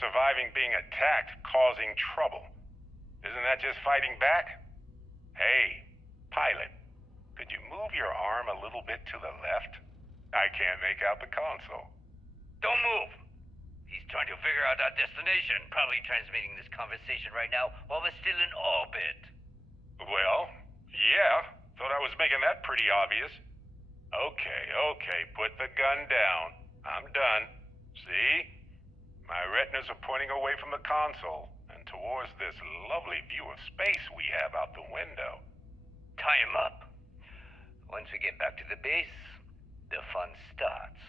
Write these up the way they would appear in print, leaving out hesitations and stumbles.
surviving being attacked, causing trouble. Isn't that just fighting back? Hey, pilot, could you move your arm a little bit to the left? I can't make out the console. Don't move. He's trying to figure out our destination. Probably transmitting this conversation right now while we're still in orbit. Well, yeah. Thought I was making that pretty obvious. Okay, put the gun down. I'm done. See? My retinas are pointing away from the console and towards this lovely view of space we have out the window. Tie him up. Once we get back to the base, the fun starts.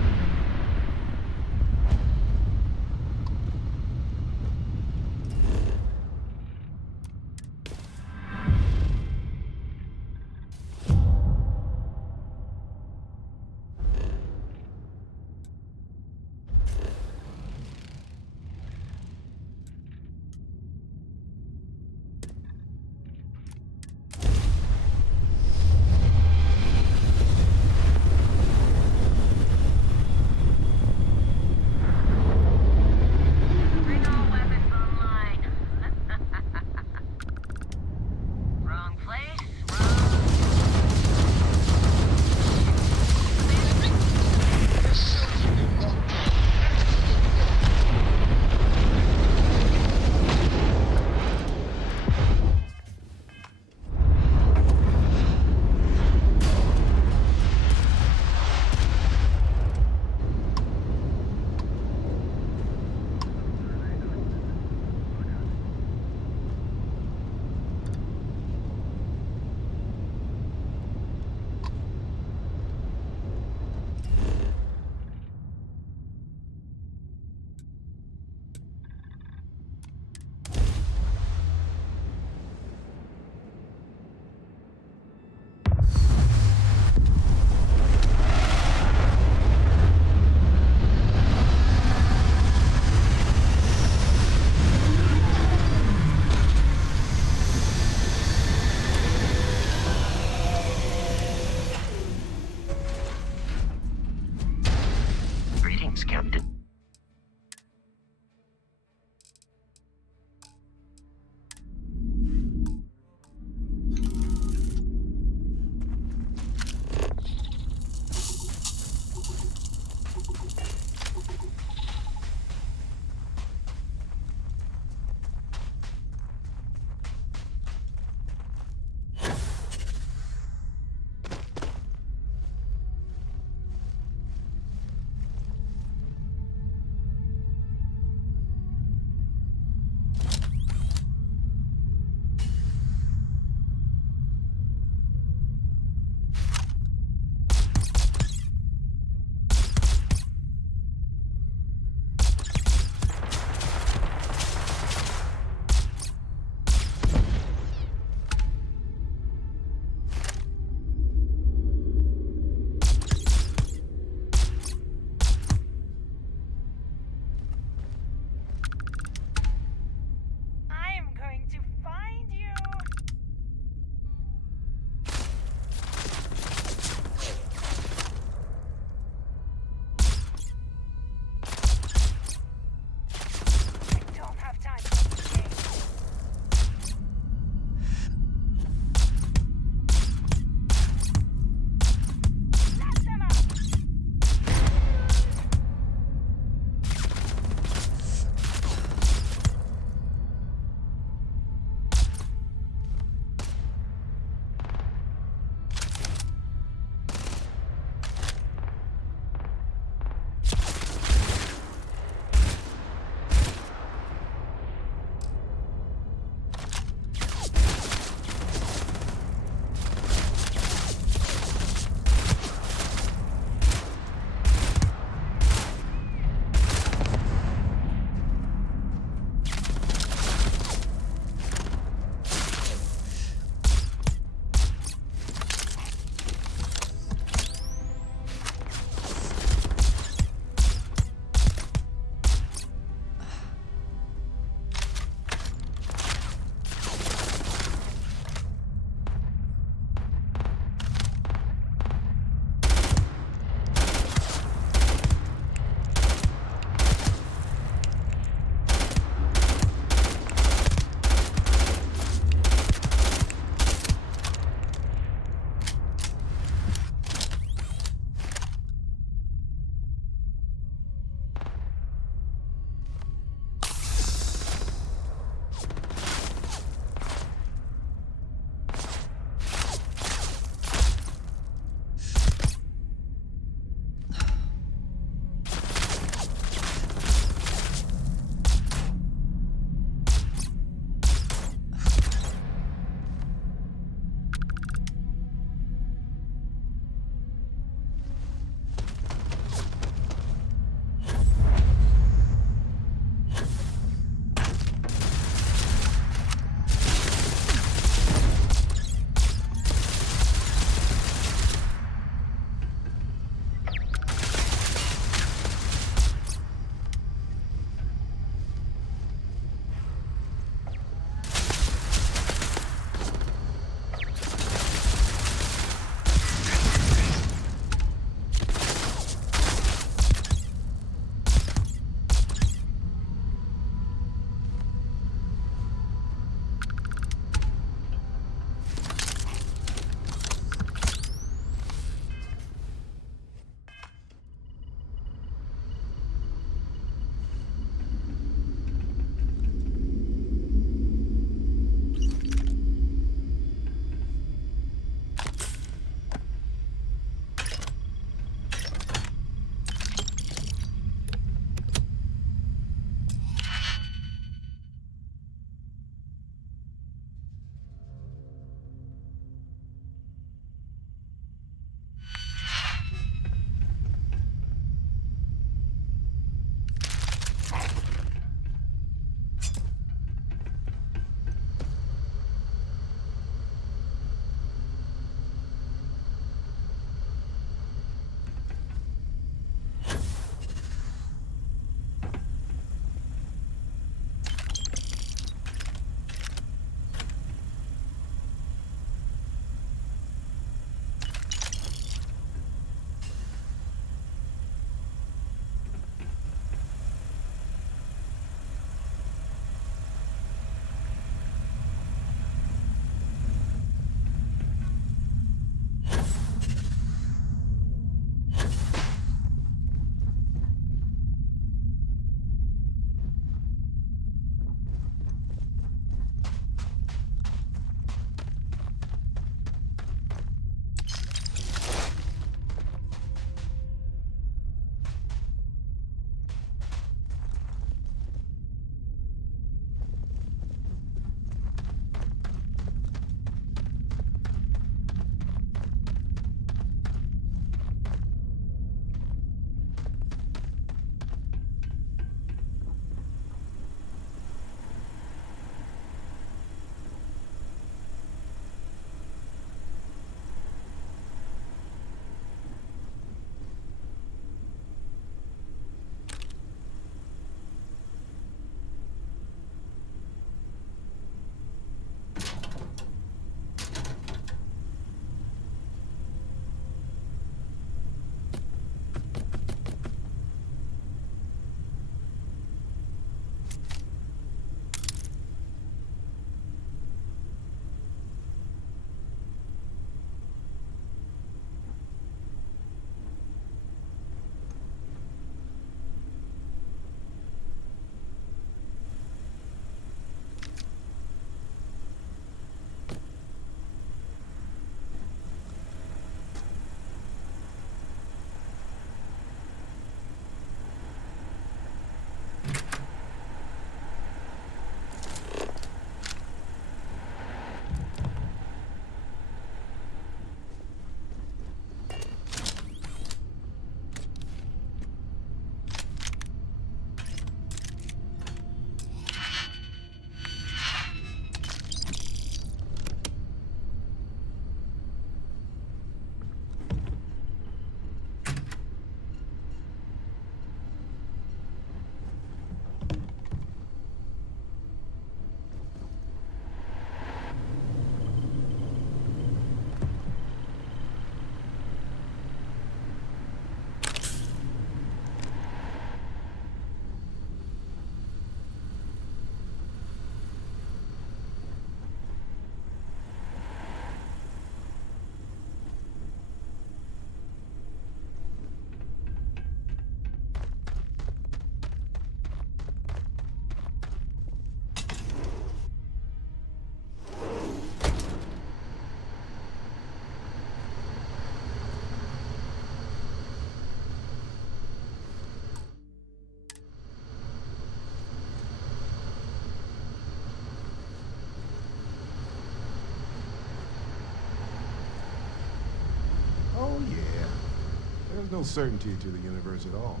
There's no certainty to the universe at all.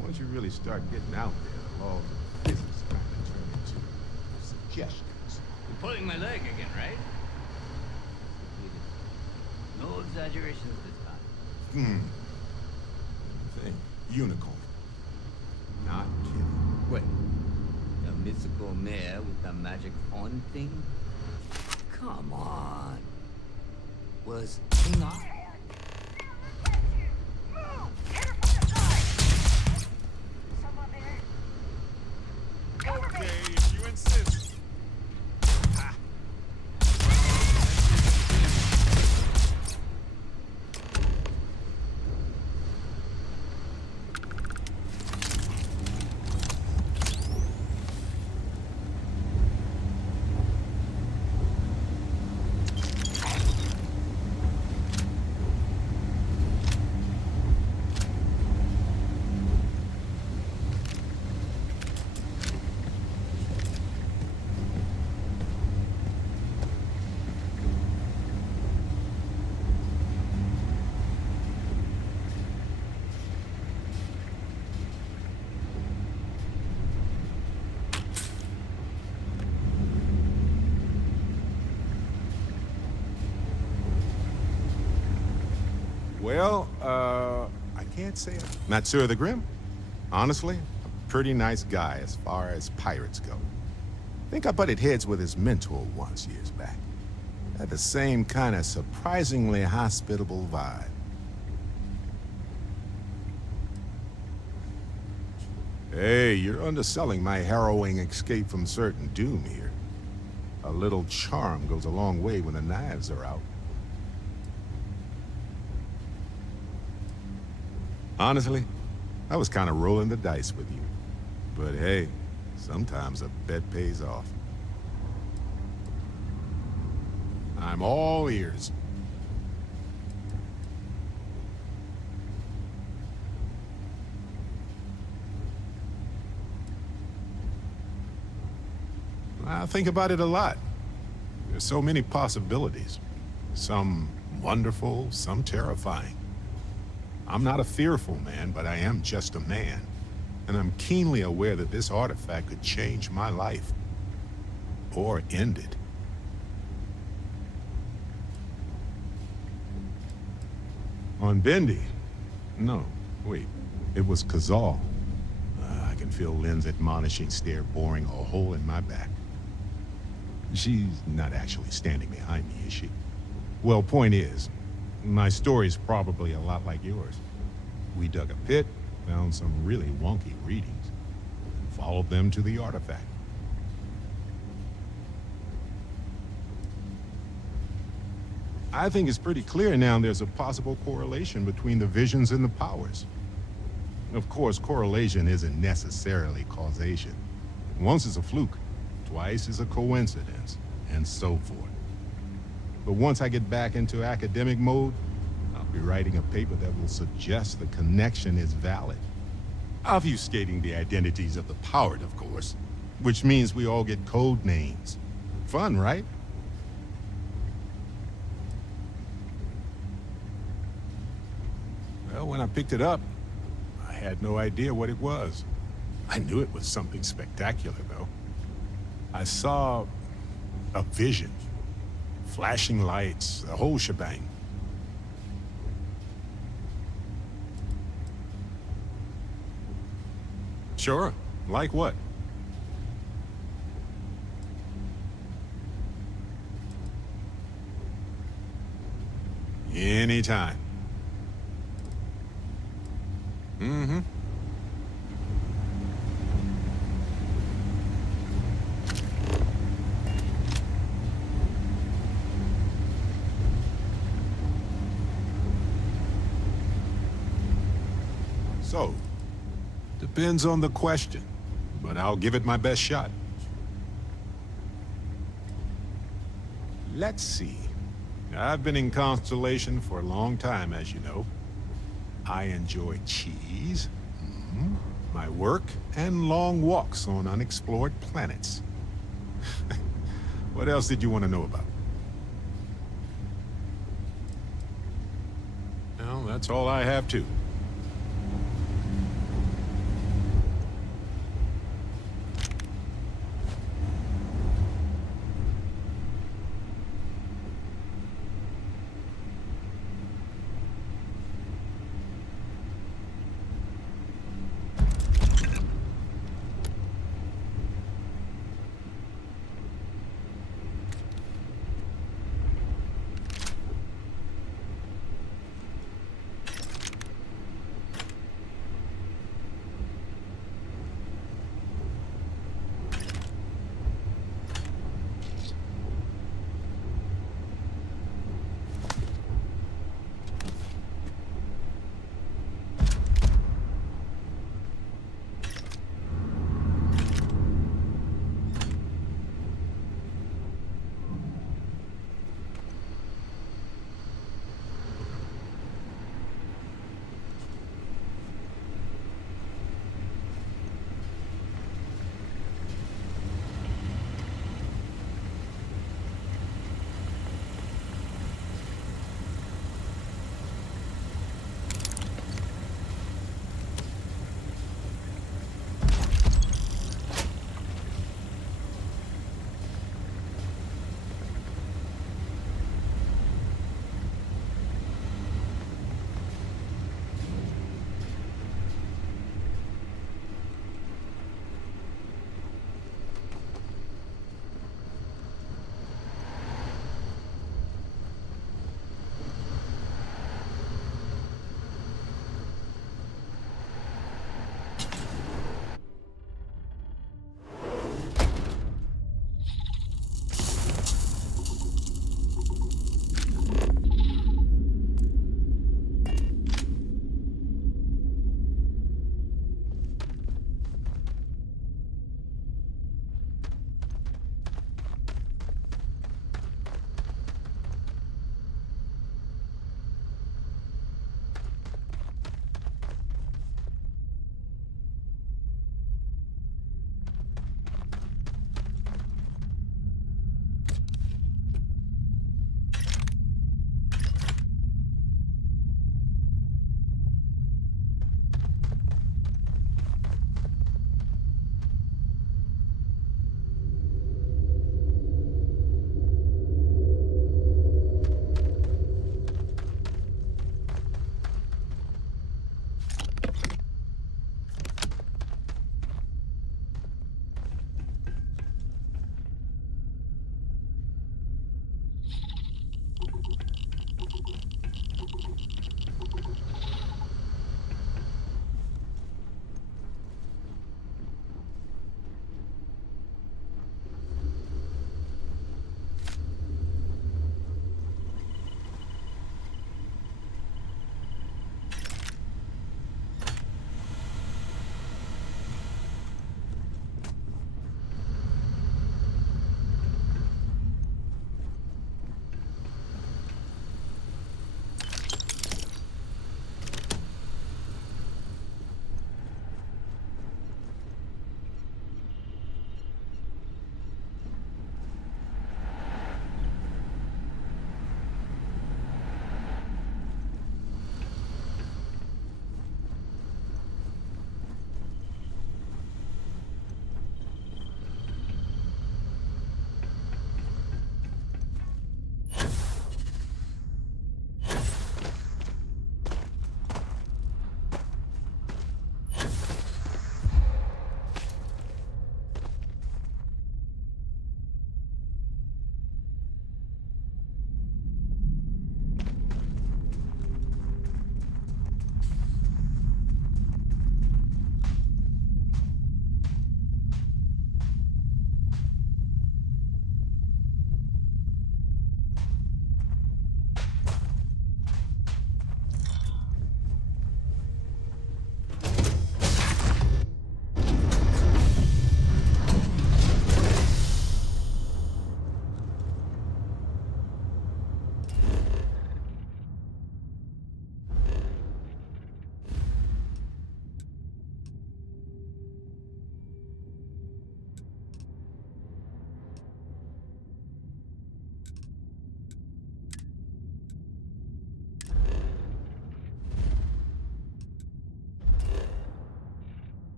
Once you really start getting out there, the laws of physics kind of turn into suggestions. You're pulling my leg again, right? No exaggerations this time. Thing. Unicorn. Not kidding. What? A mythical mare with a magic horn thing? Come on. Was King Ar- Okay, if you insist. Well, I can't say it. Not Sir the Grim. Honestly, a pretty nice guy as far as pirates go. Think I butted heads with his mentor once years back. Had the same kind of surprisingly hospitable vibe. Hey, you're underselling my harrowing escape from certain doom here. A little charm goes a long way when the knives are out. Honestly, I was kind of rolling the dice with you. But hey, sometimes a bet pays off. I'm all ears. I think about it a lot. There's so many possibilities. Some wonderful, some terrifying. I'm not a fearful man, but I am just a man. And I'm keenly aware that this artifact could change my life. Or end it. On Bendy? No, wait. It was Kazal. I can feel Lynn's admonishing stare boring a hole in my back. She's not actually standing behind me, is she? Well, point is, my story's probably a lot like yours. We dug a pit, found some really wonky readings, and followed them to the artifact. I think it's pretty clear now there's a possible correlation between the visions and the powers. Of course, correlation isn't necessarily causation. Once is a fluke, twice is a coincidence, and so forth. But once I get back into academic mode, I'll be writing a paper that will suggest the connection is valid. Obfuscating the identities of the powered, of course, which means we all get code names. Fun, right? Well, when I picked it up, I had no idea what it was. I knew it was something spectacular, though. I saw a vision. Flashing lights, the whole shebang. Sure. Like what? Anytime. Mm-hmm. So, depends on the question, but I'll give it my best shot. Let's see. I've been in Constellation for a long time, as you know. I enjoy cheese, my work, and long walks on unexplored planets. What else did you want to know about? Well, That's all I have too.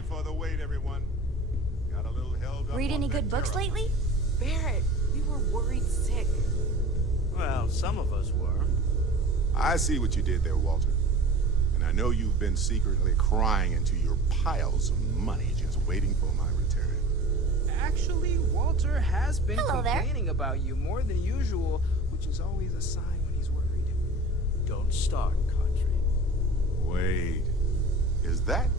Sorry for the wait, everyone. Got a little held up. Read any good books Ventura. lately? Barrett, we were worried sick. Well, some of us were. I see what you did there, Walter. And I know you've been secretly crying into your piles of money just waiting for my return. Actually, Walter has been Hello there. complaining about you more than usual, which is always a sign when he's worried. Don't start, Country. Wait, is that?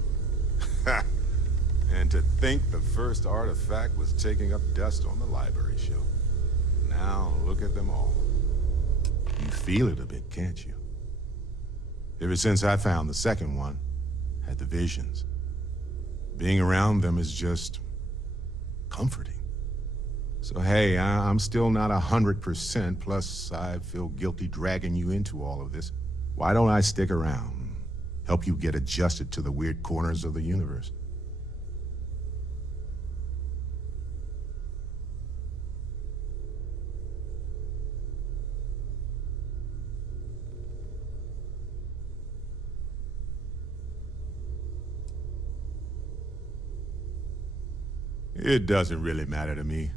And to think the first artifact was taking up dust on the library shelf. Now look at them all. You feel it a bit, can't you? Ever since I found the second one, had the visions. Being around them is just comforting. So hey, I'm still not 100%, plus I feel guilty dragging you into all of this. Why don't I stick around? Help you get adjusted to the weird corners of the universe. It doesn't really matter to me.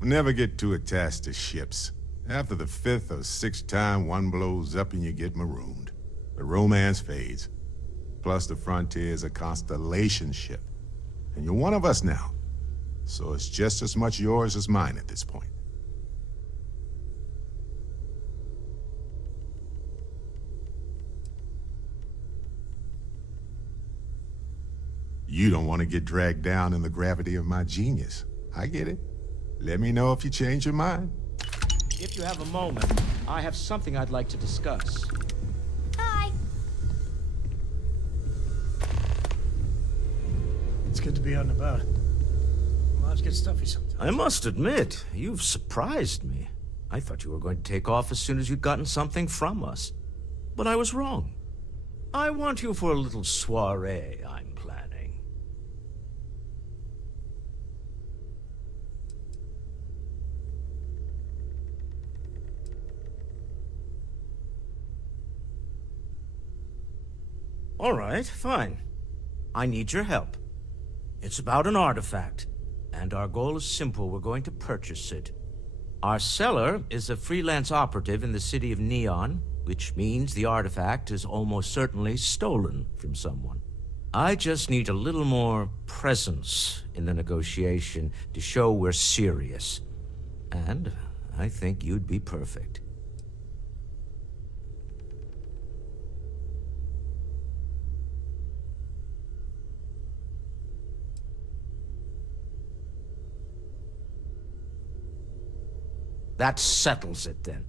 Never get too attached to ships. After the 5th or 6th time one blows up and you get marooned. The romance fades. Plus the Frontier is a constellation ship. And you're one of us now. So it's just as much yours as mine at this point. You don't want to get dragged down in the gravity of my genius. I get it. Let me know if you change your mind. If you have a moment, I have something I'd like to discuss. Hi. It's good to be out and about. Lives get stuffy sometimes. I must admit, you've surprised me. I thought you were going to take off as soon as you'd gotten something from us. But I was wrong. I want you for a little soiree I'm planning. All right, fine. I need your help. It's about an artifact, and our goal is simple. We're going to purchase it. Our seller is a freelance operative in the city of Neon, which means the artifact is almost certainly stolen from someone. I just need a little more presence in the negotiation to show we're serious. And I think you'd be perfect. That settles it, then.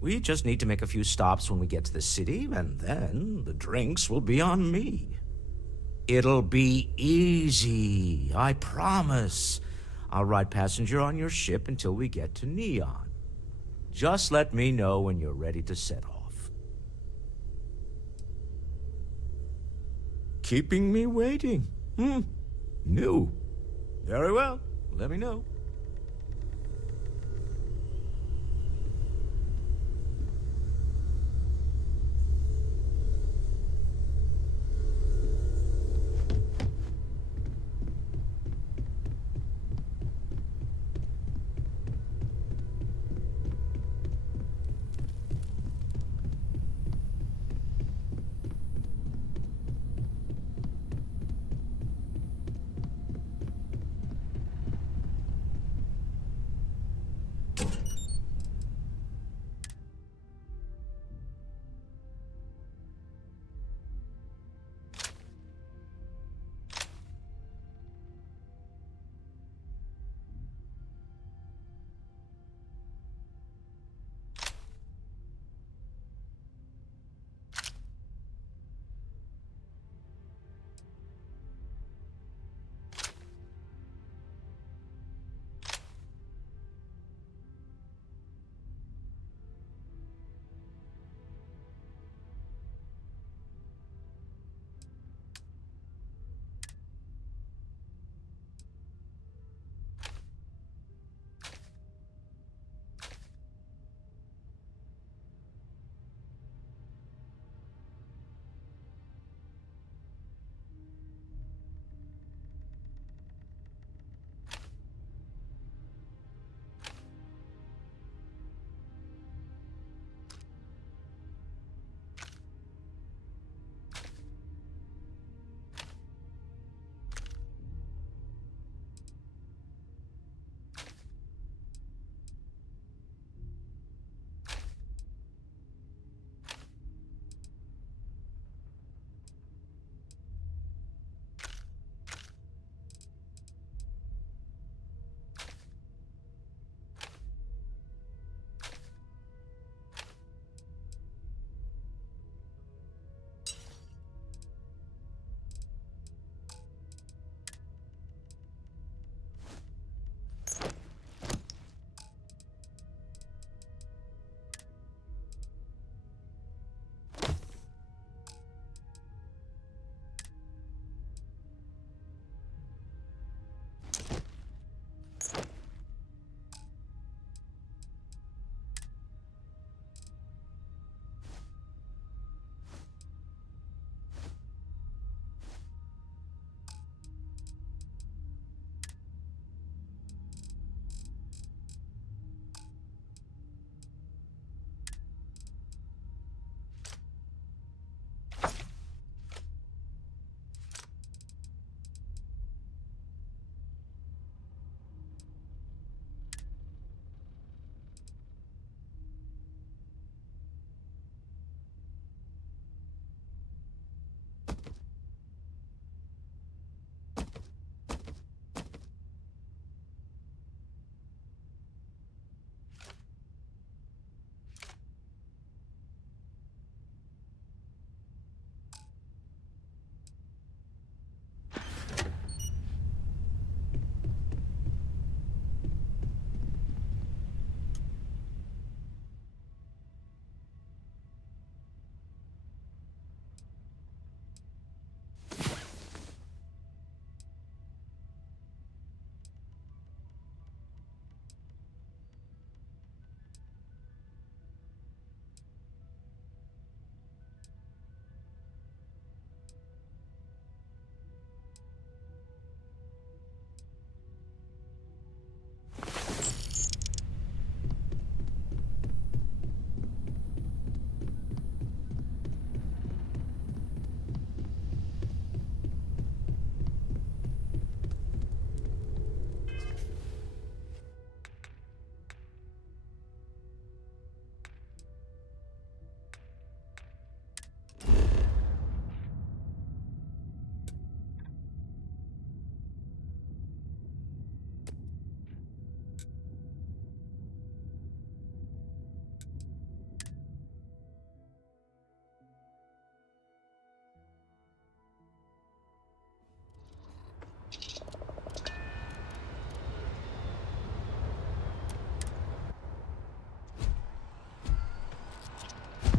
We just need to make a few stops when we get to the city, and then the drinks will be on me. It'll be easy, I promise. I'll ride passenger on your ship until we get to Neon. Just let me know when you're ready to set off. Keeping me waiting? New. Very well. Let me know.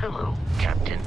Hello, Captain.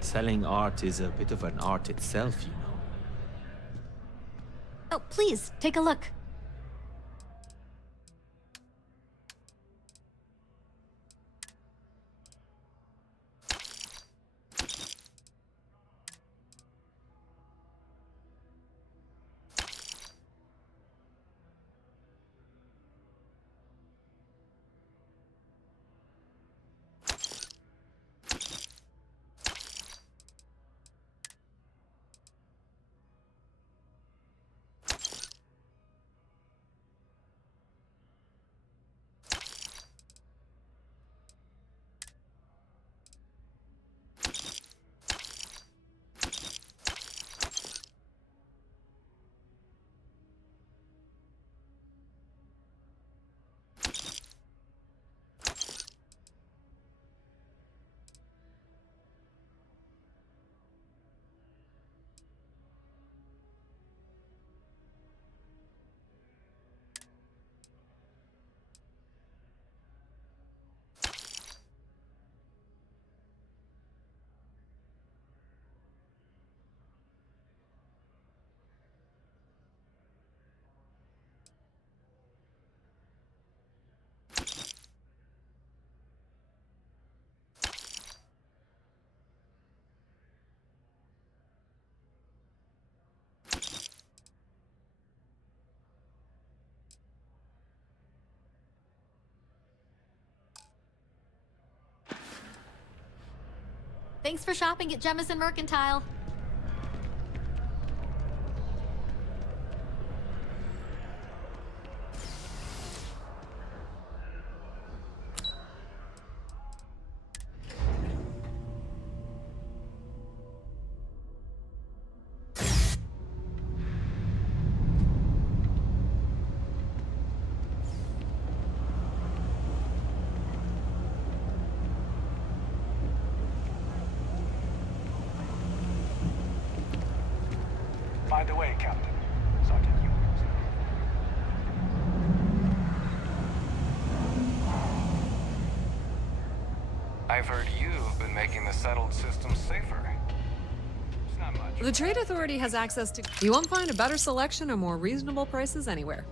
Selling art is a bit of an art itself, you know. Oh, please, take a look. Thanks for shopping at Jemison Mercantile. By the way, Captain, Sergeant Hughes. I've heard you've been making the settled system safer. It's not much. The Trade Authority has access to... You won't find a better selection or more reasonable prices anywhere.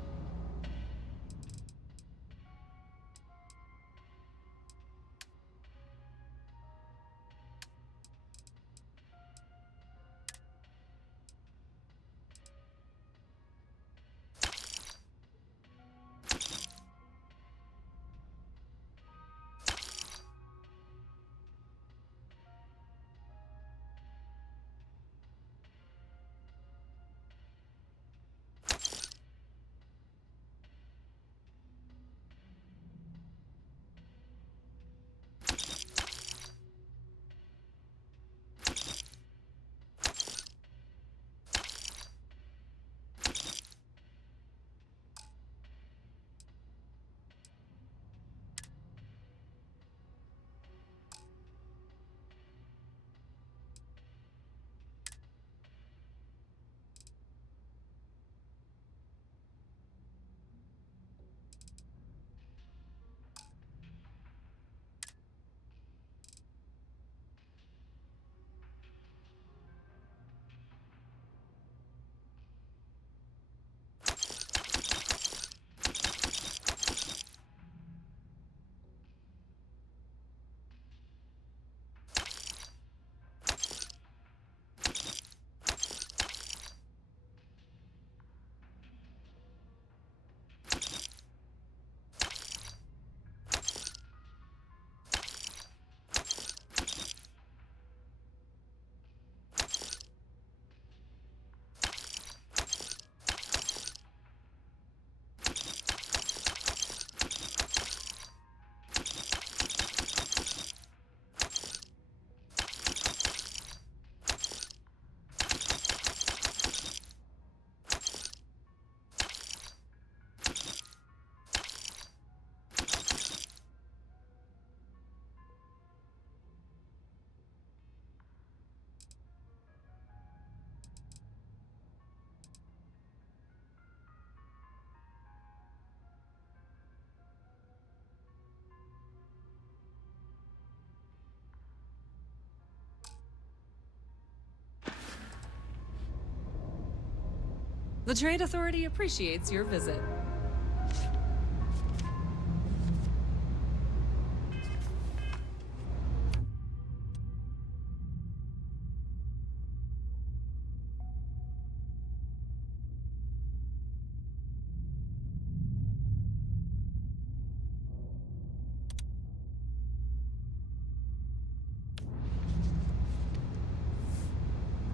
The Trade Authority appreciates your visit.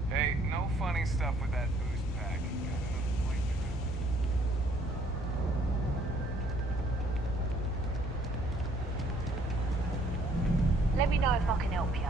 Hey, no funny stuff with that boost pack. Got enough flight to Let me know if I can help you.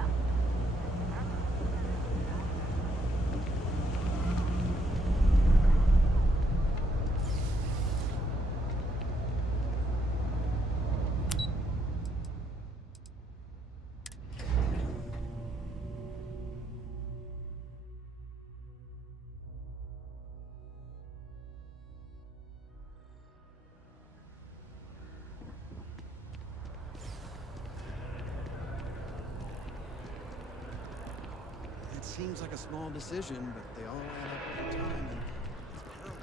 It seems like a small decision, but they all add up over time, and it's terrible.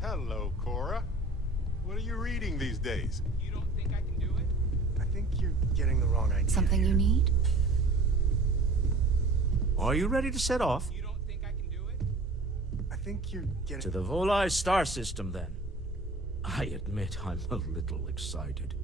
Hello, Cora. What are you reading these days? You don't think I can do it? I think you're getting the wrong idea. Something you need? Are you ready to set off? You don't think I can do it? I think you're getting... To the Volai star system, then. I admit I'm a little excited.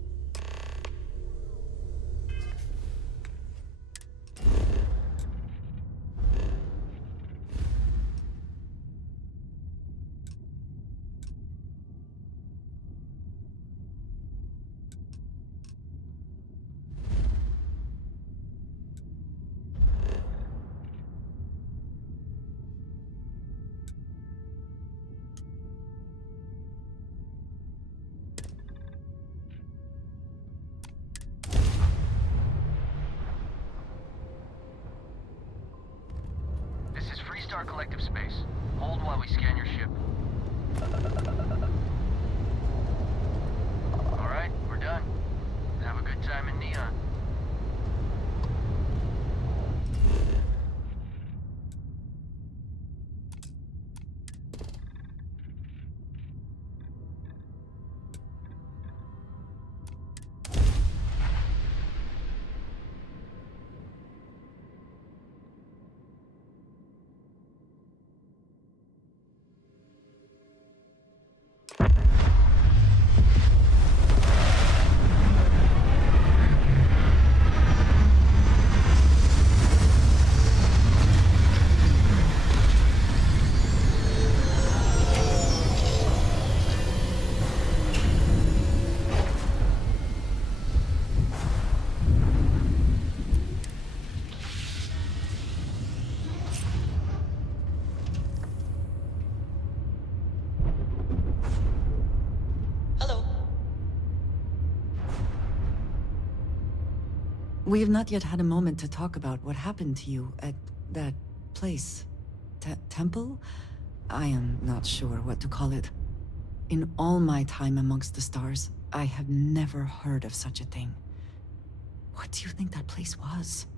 Star collective space. Hold while we scan your ship. Alright, we're done. Have a good time in Neon. We have not yet had a moment to talk about what happened to you at that place. Temple? I am not sure what to call it. In all my time amongst the stars, I have never heard of such a thing. What do you think that place was?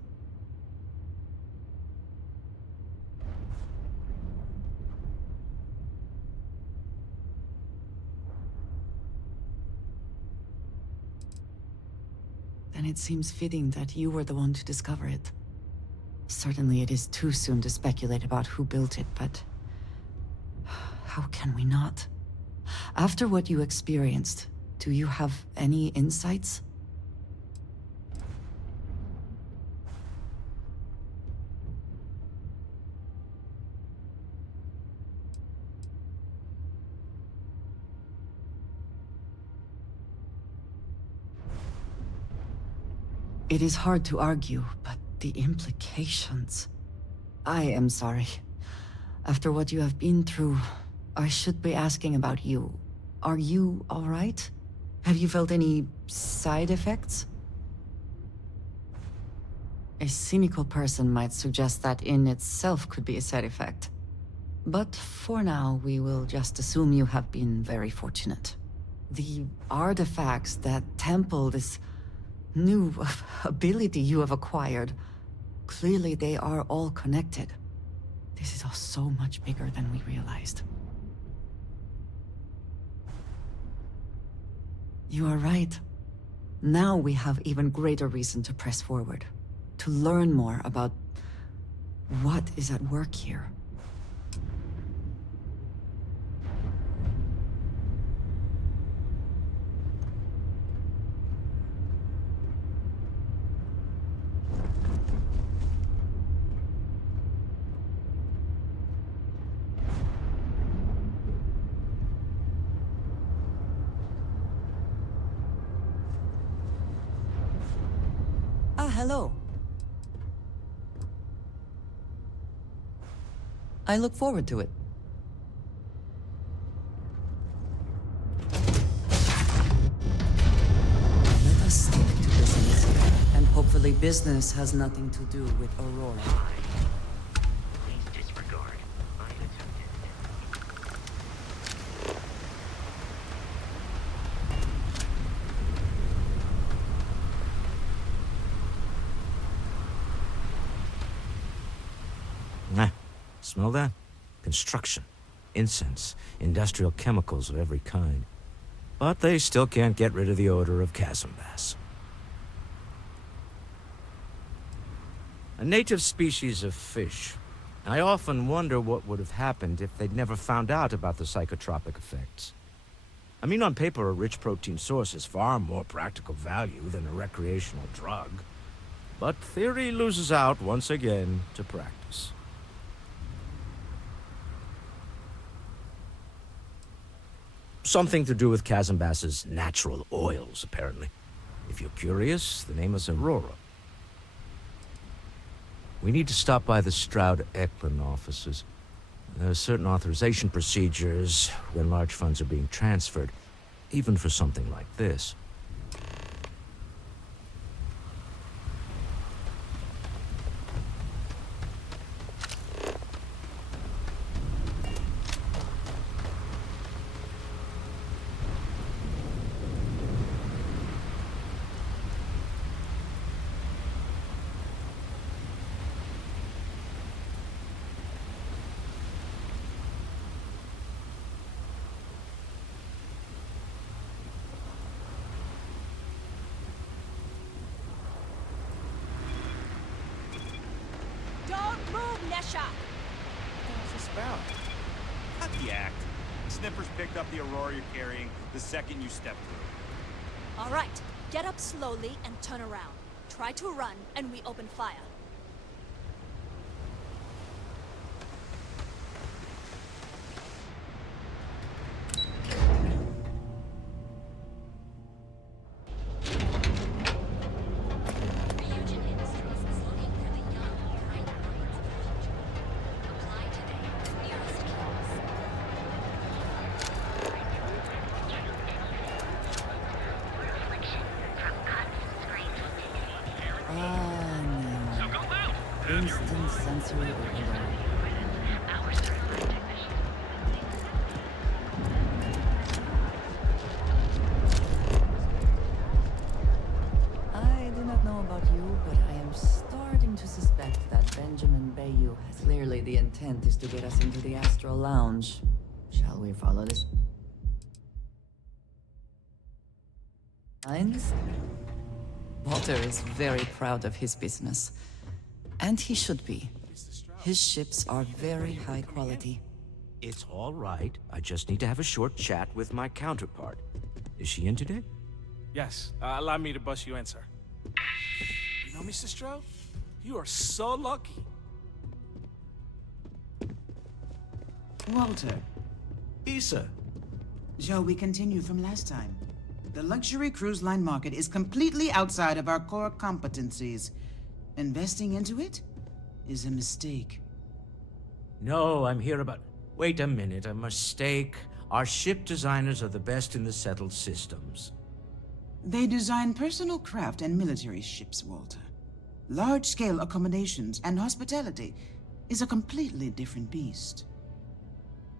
Then it seems fitting that you were the one to discover it. Certainly it is too soon to speculate about who built it, but how can we not? After what you experienced, do you have any insights? It is hard to argue, but the implications... I am sorry. After what you have been through, I should be asking about you. Are you all right? Have you felt any side effects? A cynical person might suggest that in itself could be a side effect. But for now, we will just assume you have been very fortunate. The artifacts, that temple, this new ability you have acquired, clearly they are all connected. This is all so much bigger than we realized. You are right. Now we have even greater reason to press forward, to learn more about what is at work here. Hello. I look forward to it. Let us stick to business, and hopefully business has nothing to do with Aurora. Please disregard. I attempted. Smell that? Construction, incense, industrial chemicals of every kind. But they still can't get rid of the odor of chasm bass. A native species of fish. I often wonder what would have happened if they'd never found out about the psychotropic effects. I mean, on paper, a rich protein source has far more practical value than a recreational drug. But theory loses out once again to practice. Something to do with chasm bass's natural oils, apparently. If you're curious, the name is Aurora. We need to stop by the Stroud-Eklund offices. There are certain authorization procedures when large funds are being transferred, even for something like this. Cut the act. Snippers picked up the Aurora you're carrying the second you stepped through. All right, get up slowly and turn around. Try to run, and we open fire. Instant sensory overload. I do not know about you, but I am starting to suspect that Benjamin Bayou has clearly the intent is to get us into the Astral Lounge. Shall we follow this? Lines? Walter is very proud of his business. And he should be. His ships are very high quality. It's all right. I just need to have a short chat with my counterpart. Is she in today? Yes. Allow me to bust you in, sir. You know, Mr. Stroh? You are so lucky. Walter. Issa. Shall we continue from last time? The luxury cruise line market is completely outside of our core competencies. Investing into it is a mistake. No, I'm here about... Wait a minute, a mistake. Our ship designers are the best in the settled systems. They design personal craft and military ships, Walter. Large-scale accommodations and hospitality is a completely different beast.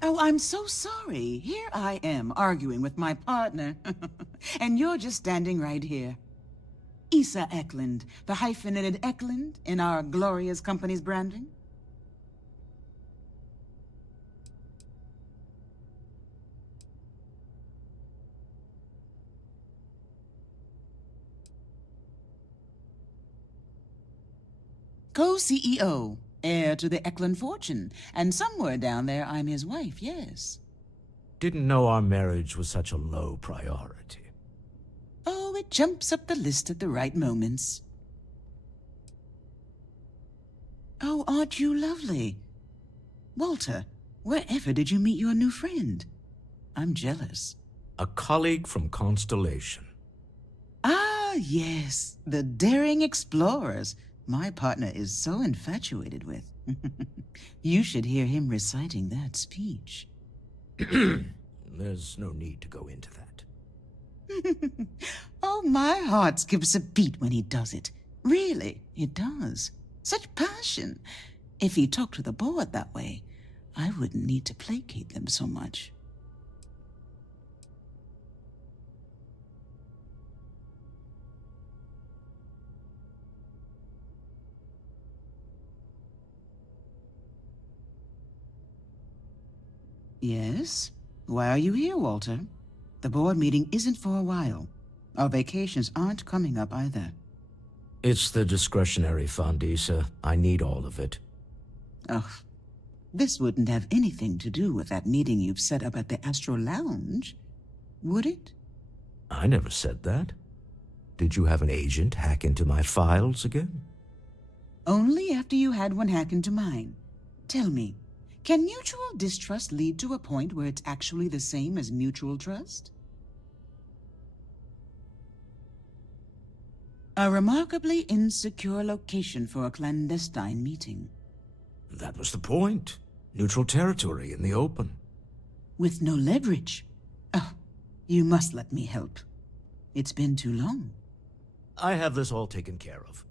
Oh, I'm so sorry. Here I am arguing with my partner. And you're just standing right here. Issa Eklund, the hyphenated Eklund in our glorious company's branding. Co-CEO, heir to the Eklund fortune, and somewhere down there I'm his wife, yes. Didn't know our marriage was such a low priority. Oh, it jumps up the list at the right moments. Oh, aren't you lovely? Walter, wherever did you meet your new friend? I'm jealous. A colleague from Constellation. Ah, yes, the daring explorers my partner is so infatuated with. You should hear him reciting that speech. There's no need to go into that. Oh, my heart skips a beat when he does it. Really, it does. Such passion. If he talked to the board that way, I wouldn't need to placate them so much. Yes? Why are you here, Walter? The board meeting isn't for a while. Our vacations aren't coming up either. It's the discretionary fund, Issa. I need all of it. Ugh. This wouldn't have anything to do with that meeting you've set up at the Astral Lounge, would it? I never said that. Did you have an agent hack into my files again? Only after you had one hack into mine. Tell me, can mutual distrust lead to a point where it's actually the same as mutual trust? A remarkably insecure location for a clandestine meeting. That was the point. Neutral territory in the open. With no leverage. Oh, you must let me help. It's been too long. I have this all taken care of.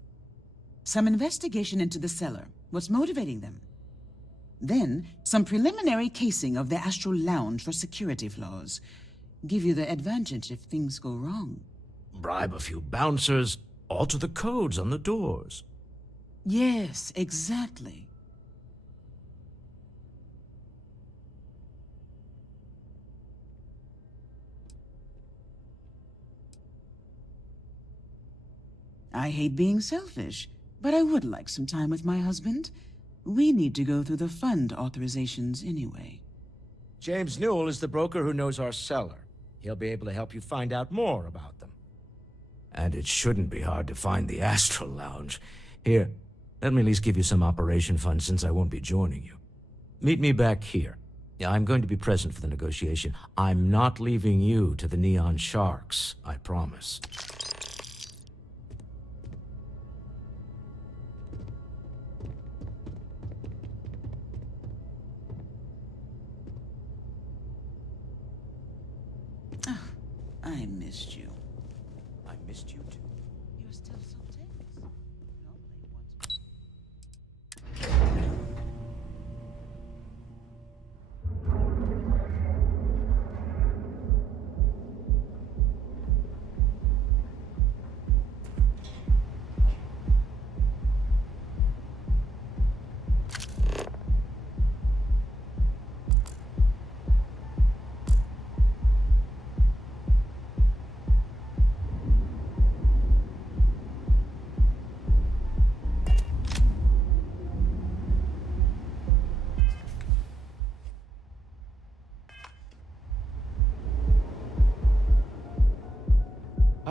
Some investigation into the cellar. What's motivating them? Then, some preliminary casing of the Astral Lounge for security flaws. Give you the advantage if things go wrong. Bribe a few bouncers, alter the codes on the doors. Yes, exactly. I hate being selfish, but I would like some time with my husband. We need to go through the fund authorizations anyway. James Newell is the broker who knows our seller. He'll be able to help you find out more about them. And it shouldn't be hard to find the Astral Lounge. Here, let me at least give you some operation funds since I won't be joining you. Meet me back here. I'm going to be present for the negotiation. I'm not leaving you to the Neon Sharks, I promise. I missed you. I missed you too. You're still so tense.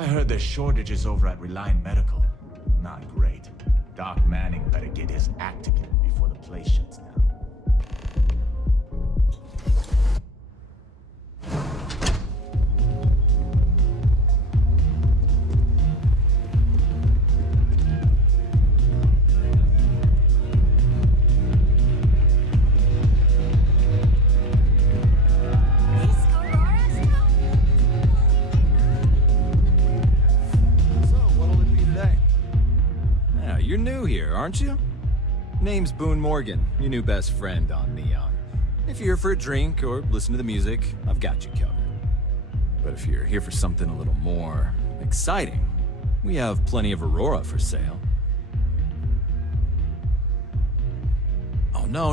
I heard there's shortages over at Reliant Medical. Not great. Doc Manning better get his act together before the place shuts down. You're new here, aren't you? Name's Boone Morgan, your new best friend on Neon. If you're here for a drink or listen to the music, I've got you covered. But if you're here for something a little more exciting, we have plenty of Aurora for sale. Oh, no.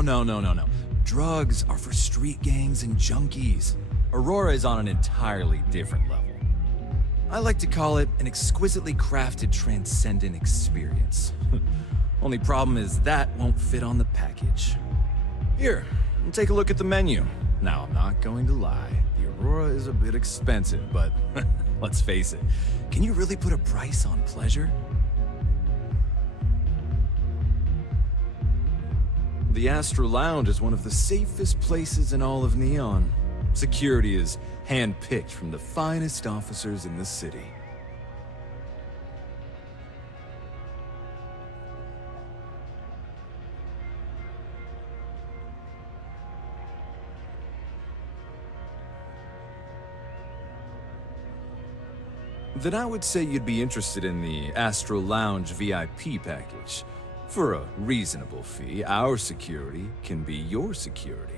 Drugs are for street gangs and junkies. Aurora is on an entirely different level. I like to call it an exquisitely crafted, transcendent experience. Only problem is that won't fit on the package. Here, take a look at the menu. Now, I'm not going to lie. The Aurora is a bit expensive, but let's face it. Can you really put a price on pleasure? The Astro Lounge is one of the safest places in all of Neon. Security is hand-picked from the finest officers in the city. Then I would say you'd be interested in the Astro Lounge VIP package. For a reasonable fee, our security can be your security.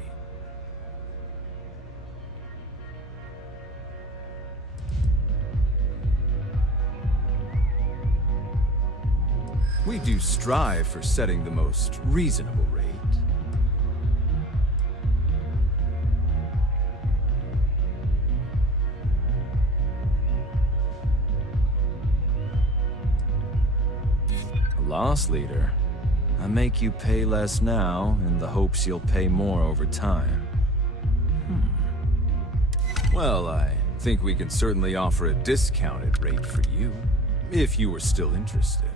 We do strive for setting the most reasonable rate. A loss leader. I make you pay less now in the hopes you'll pay more over time. Well, I think we can certainly offer a discounted rate for you, if you were still interested.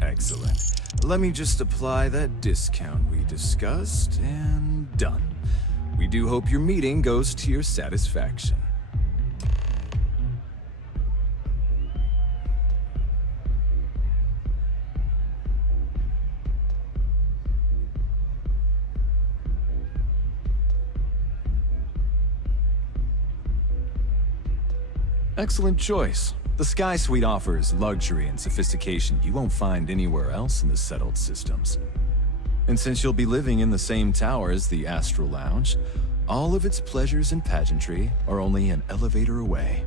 Excellent. Let me just apply that discount we discussed, and done. We do hope your meeting goes to your satisfaction. Excellent choice. The Sky Suite offers luxury and sophistication you won't find anywhere else in the settled systems. And since you'll be living in the same tower as the Astral Lounge, all of its pleasures and pageantry are only an elevator away.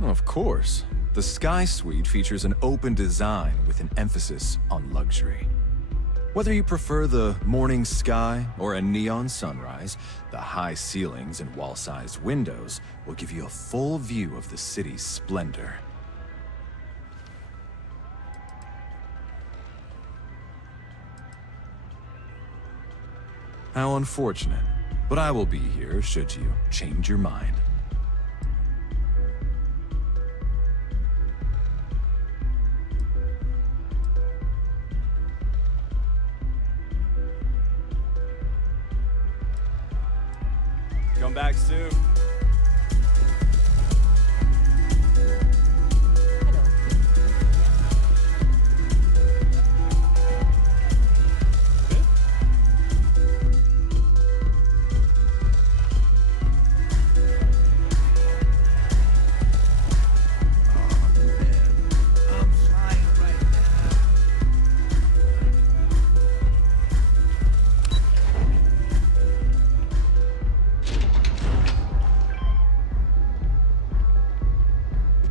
Of course. The Sky Suite features an open design with an emphasis on luxury. Whether you prefer the morning sky or a neon sunrise, the high ceilings and wall-sized windows will give you a full view of the city's splendor. How unfortunate, but I will be here should you change your mind. Come back soon.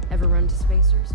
Ever run to spacers?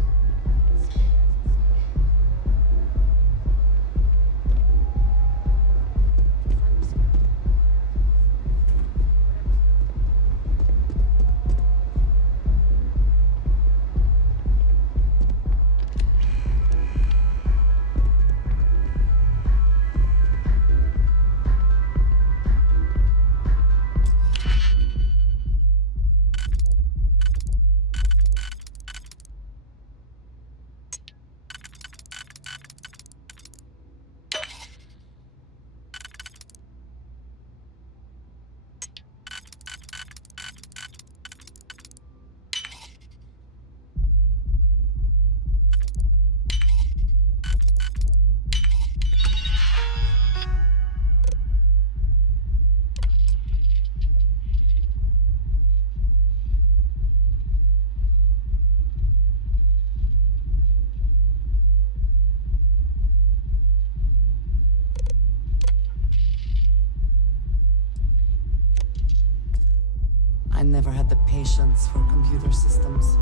never had the patience for computer systems.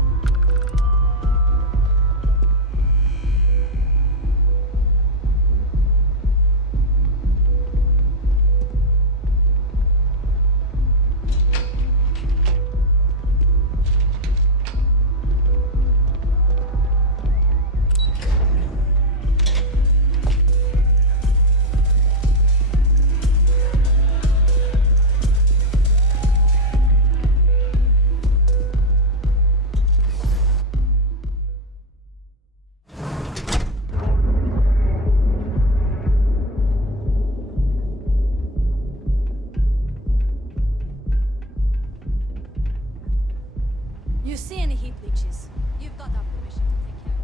You see any heat leeches? You've got our permission to take care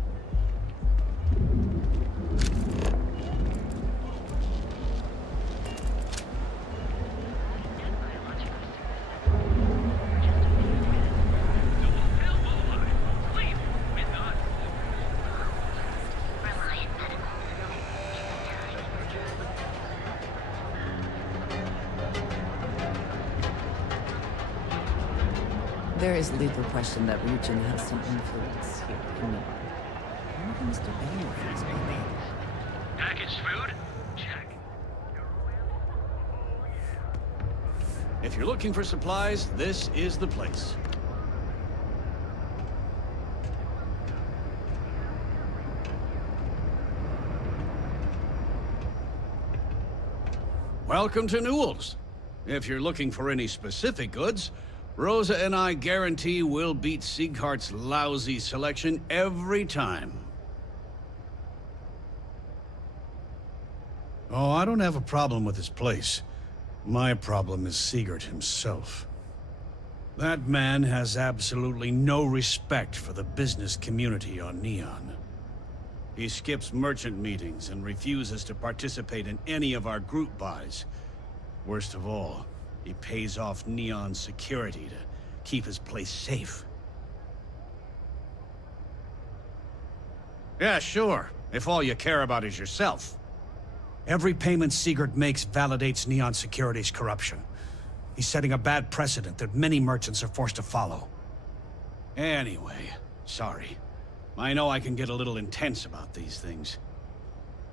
There is little question that region has some influence here in New York. I wonder Mr. Bailey feels about that. Packaged food? Check. If you're looking for supplies, this is the place. Welcome to Newell's. If you're looking for any specific goods, Rosa and I guarantee we'll beat Sieghart's lousy selection every time. Oh, I don't have a problem with this place. My problem is Siegert himself. That man has absolutely no respect for the business community on Neon. He skips merchant meetings and refuses to participate in any of our group buys. Worst of all, he pays off Neon's security to keep his place safe. Yeah, sure, if all you care about is yourself. Every payment Siegert makes validates Neon Security's corruption. He's setting a bad precedent that many merchants are forced to follow. Anyway, sorry. I know I can get a little intense about these things.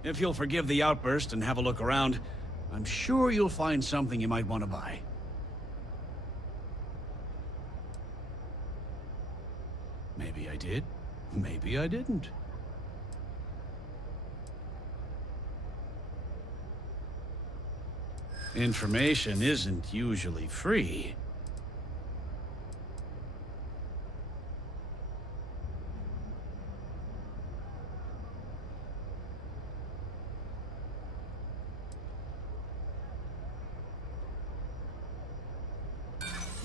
If you'll forgive the outburst and have a look around, I'm sure you'll find something you might want to buy. Maybe I did, maybe I didn't. Information isn't usually free.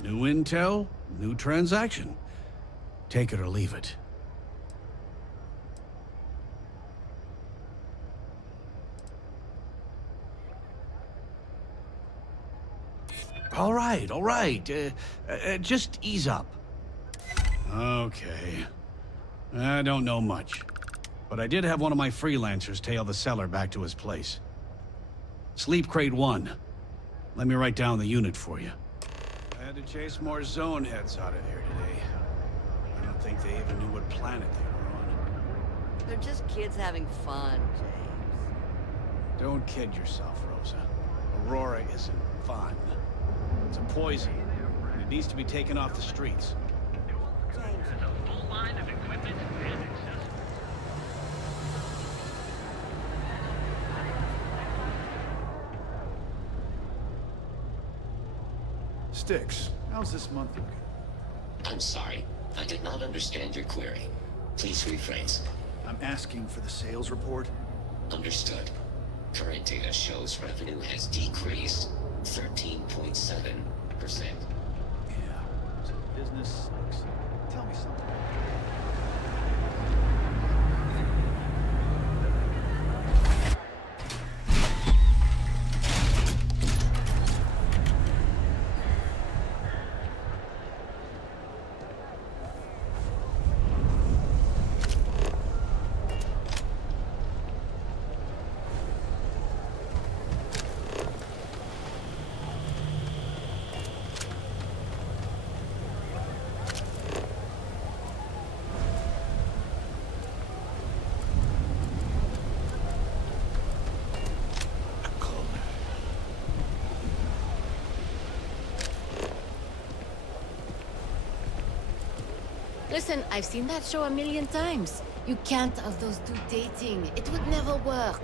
New intel, new transaction. Take it or leave it. All right. Just ease up. Okay. I don't know much. But I did have one of my freelancers tail the seller back to his place. Sleep Crate 1. Let me write down the unit for you. I had to chase more zone heads out of here today. I don't think they even knew what planet they were on. They're just kids having fun, James. Don't kid yourself, Rosa. Aurora isn't fun. It's a poison, and it needs to be taken off the streets. There's a full line of equipment and accessories. Styx, how's this month looking? I'm sorry. I did not understand your query. Please rephrase. I'm asking for the sales report. Understood. Current data shows revenue has decreased 13.7%. Yeah, so business sucks. Tell me something. Listen, I've seen that show a million times. You can't have those two dating. It would never work.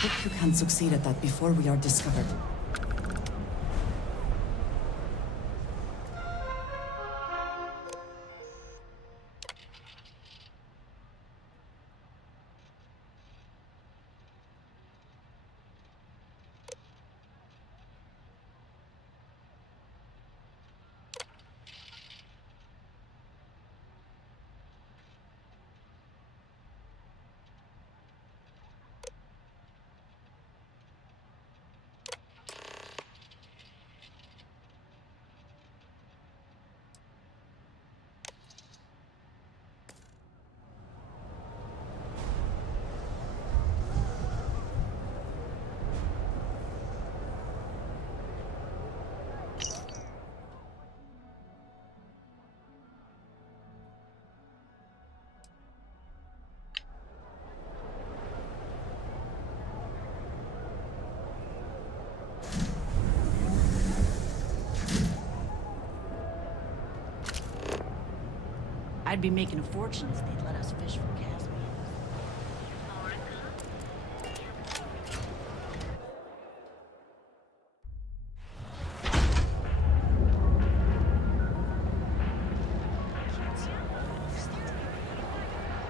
Hope you can succeed at that before we are discovered. I'd be making a fortune if they'd let us fish for Caspian.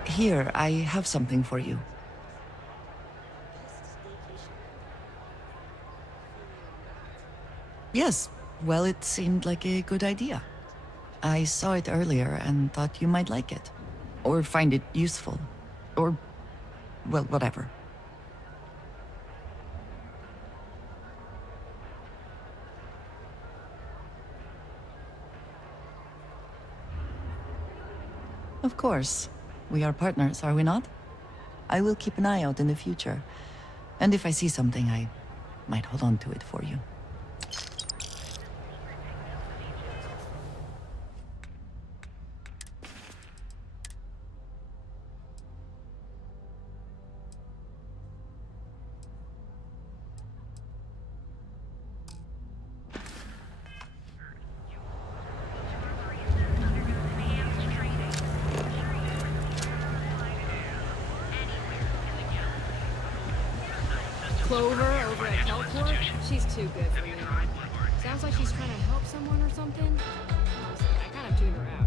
Here, I have something for you. Yes, well, it seemed like a good idea. I saw it earlier and thought you might like it. Or find it useful. Or, well, whatever. Of course. We are partners, are we not? I will keep an eye out in the future. And if I see something, I might hold on to it for you. Clover over at Teleport? She's too good for me. Sounds like she's trying to help someone or something. Honestly, I kind of tuned her out.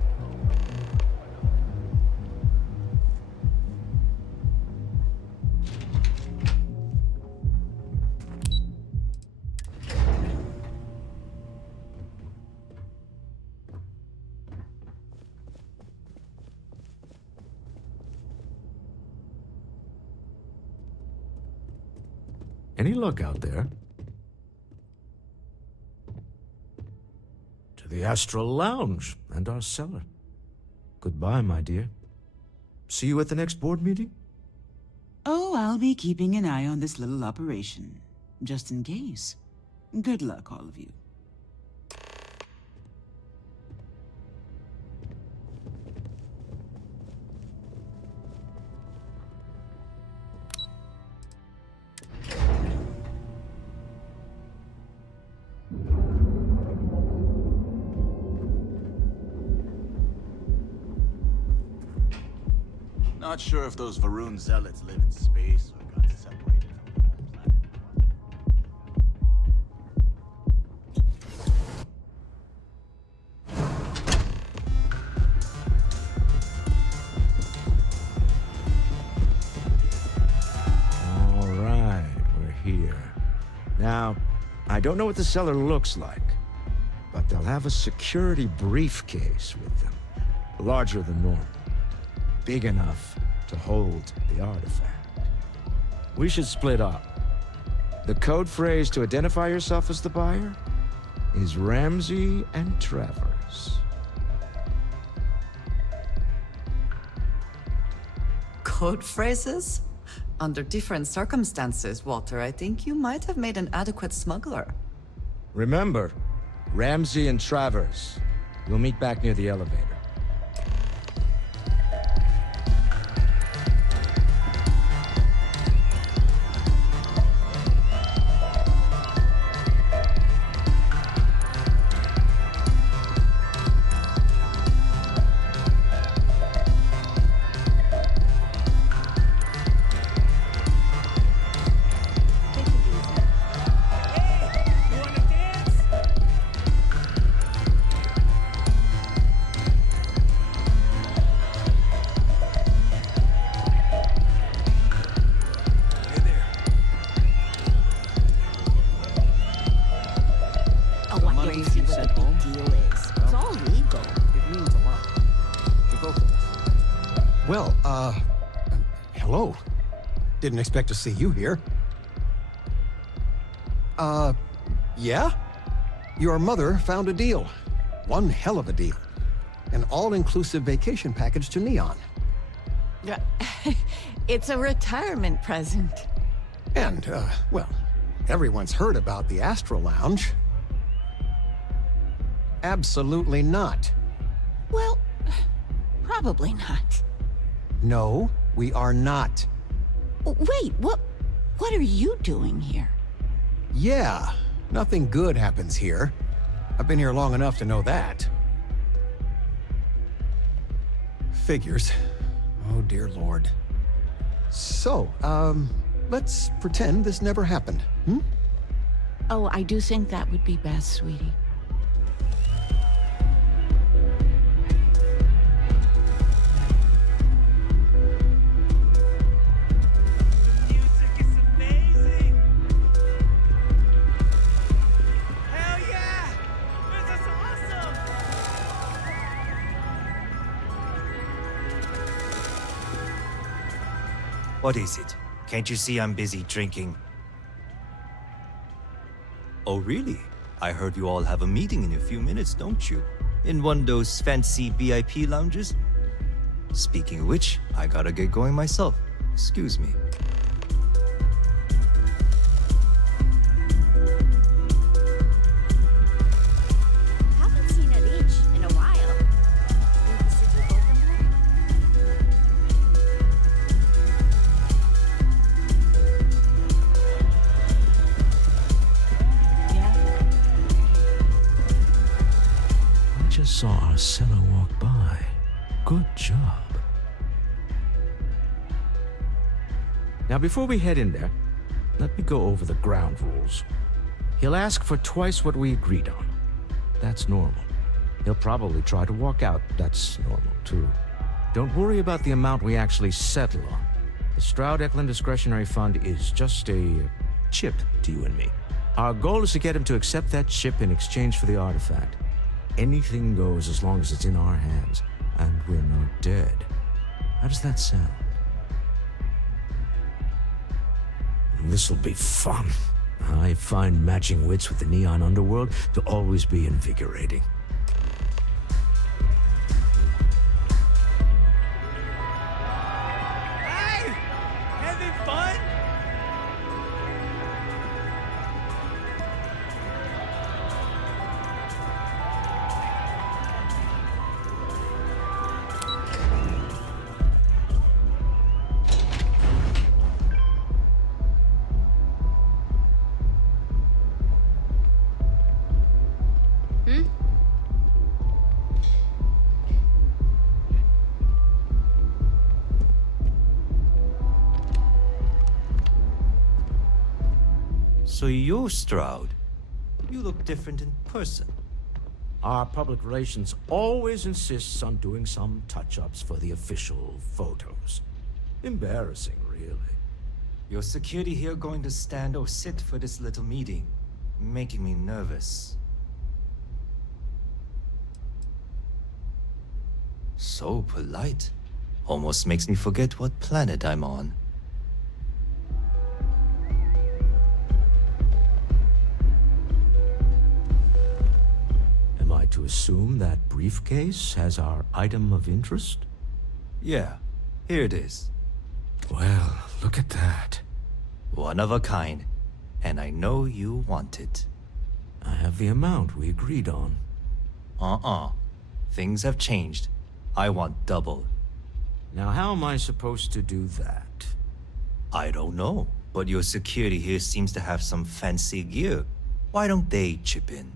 Any luck out there? To the Astral Lounge and our cellar. Goodbye, my dear. See you at the next board meeting? Oh, I'll be keeping an eye on this little operation, just in case. Good luck, all of you. Not sure if those Varun zealots live in space or got separated from the home planet. All right, we're here. Now, I don't know what the cellar looks like, but they'll have a security briefcase with them. Larger than normal. Big enough to hold the artifact. We should split up. The code phrase to identify yourself as the buyer is Ramsey and Travers. Code phrases? Under different circumstances, Walter, I think you might have made an adequate smuggler. Remember, Ramsey and Travers. We'll meet back near the elevator. Hello. Didn't expect to see you here. Yeah? Your mother found a deal. One hell of a deal. An all-inclusive vacation package to Neon. It's a retirement present. And, well, everyone's heard about the Astro Lounge. Absolutely not. Well, probably not. No, we are not. Wait, what are you doing here? Yeah, nothing good happens here. I've been here long enough to know that. Figures. Oh, dear Lord. So, let's pretend this never happened, hmm? Oh, I do think that would be best, sweetie. What is it? Can't you see I'm busy drinking? Oh, really? I heard you all have a meeting in a few minutes, don't you? In one of those fancy VIP lounges? Speaking of which, I gotta get going myself. Excuse me. Haven't seen a leech in a while. Think the city open more? I just saw our cellar walk by. Good job. Now, before we head in there, let me go over the ground rules. He'll ask for twice what we agreed on. That's normal. He'll probably try to walk out. That's normal, too. Don't worry about the amount we actually settle on. The Stroud-Eklund Discretionary Fund is just a chip to you and me. Our goal is to get him to accept that chip in exchange for the artifact. Anything goes as long as it's in our hands, and we're not dead. How does that sound? This'll be fun. I find matching wits with the neon underworld to always be invigorating. Hey! Having fun? So you're Stroud. You look different in person. Our public relations always insists on doing some touch-ups for the official photos. Embarrassing, really. Your security here going to stand or sit for this little meeting, making me nervous. So polite. Almost makes me forget what planet I'm on. Am I to assume that briefcase has our item of interest? Yeah, here it is. Well, look at that. One of a kind, and I know you want it. I have the amount we agreed on. Things have changed. I want double. Now, how am I supposed to do that? I don't know, but your security here seems to have some fancy gear. Why don't they chip in?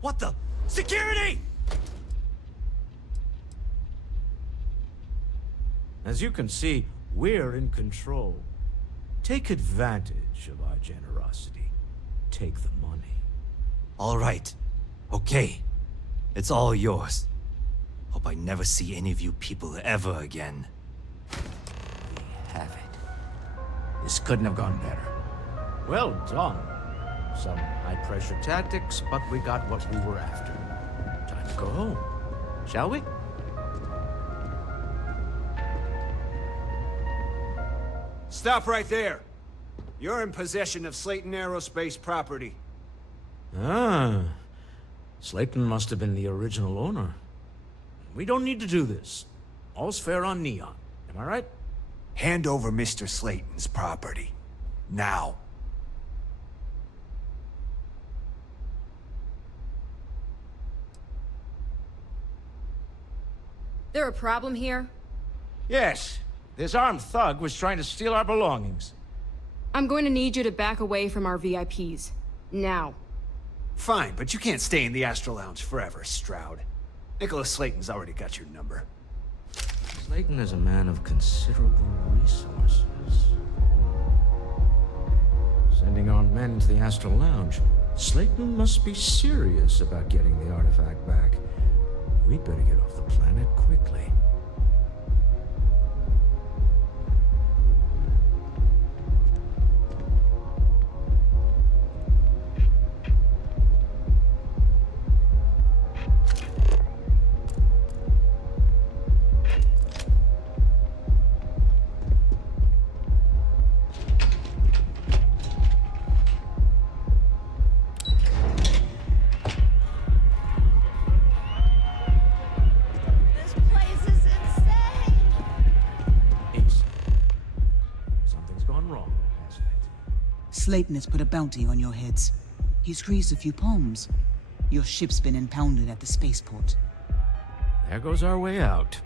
What the? Security! As you can see, we're in control. Take advantage of our generosity. Take the money. All right. Okay. It's all yours. Hope I never see any of you people ever again. We have it. This couldn't have gone better. Well done. Some high-pressure tactics, but we got what we were after. Time to go home, shall we? Stop right there. You're in possession of Slayton Aerospace property. Ah. Slayton must have been the original owner. We don't need to do this. All's fair on Neon. Am I right? Hand over Mr. Slayton's property. Now. There a problem here? Yes. This armed thug was trying to steal our belongings. I'm going to need you to back away from our VIPs. Now. Fine, but you can't stay in the Astral Lounge forever, Stroud. Nicholas Slayton's already got your number. Slayton is a man of considerable resources. Sending armed men into the Astral Lounge. Slayton must be serious about getting the artifact back. We'd better get off the planet quickly. Slayton has put a bounty on your heads. He's greased a few palms. Your ship's been impounded at the spaceport. There goes our way out.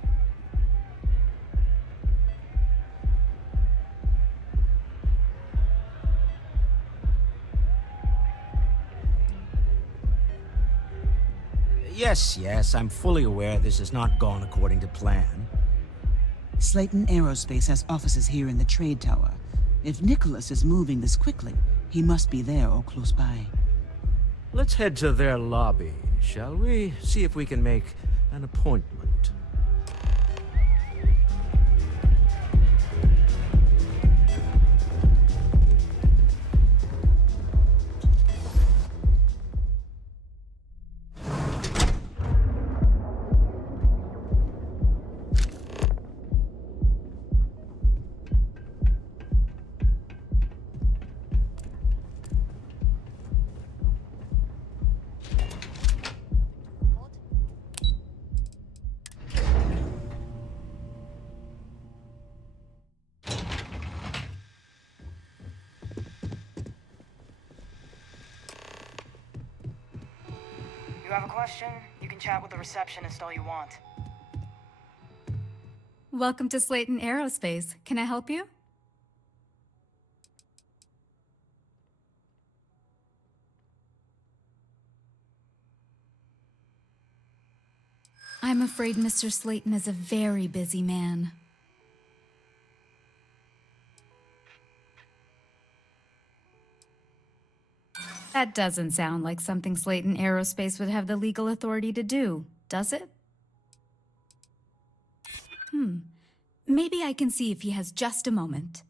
Yes, I'm fully aware this has not gone according to plan. Slayton Aerospace has offices here in the trade tower. If Nicholas is moving this quickly, he must be there or close by. Let's head to their lobby, shall we? See if we can make an appointment. You have a question? You can chat with the receptionist all you want. Welcome to Slayton Aerospace. Can I help you? I'm afraid Mr. Slayton is a very busy man. That doesn't sound like something Slayton Aerospace would have the legal authority to do, does it? Maybe I can see if he has just a moment.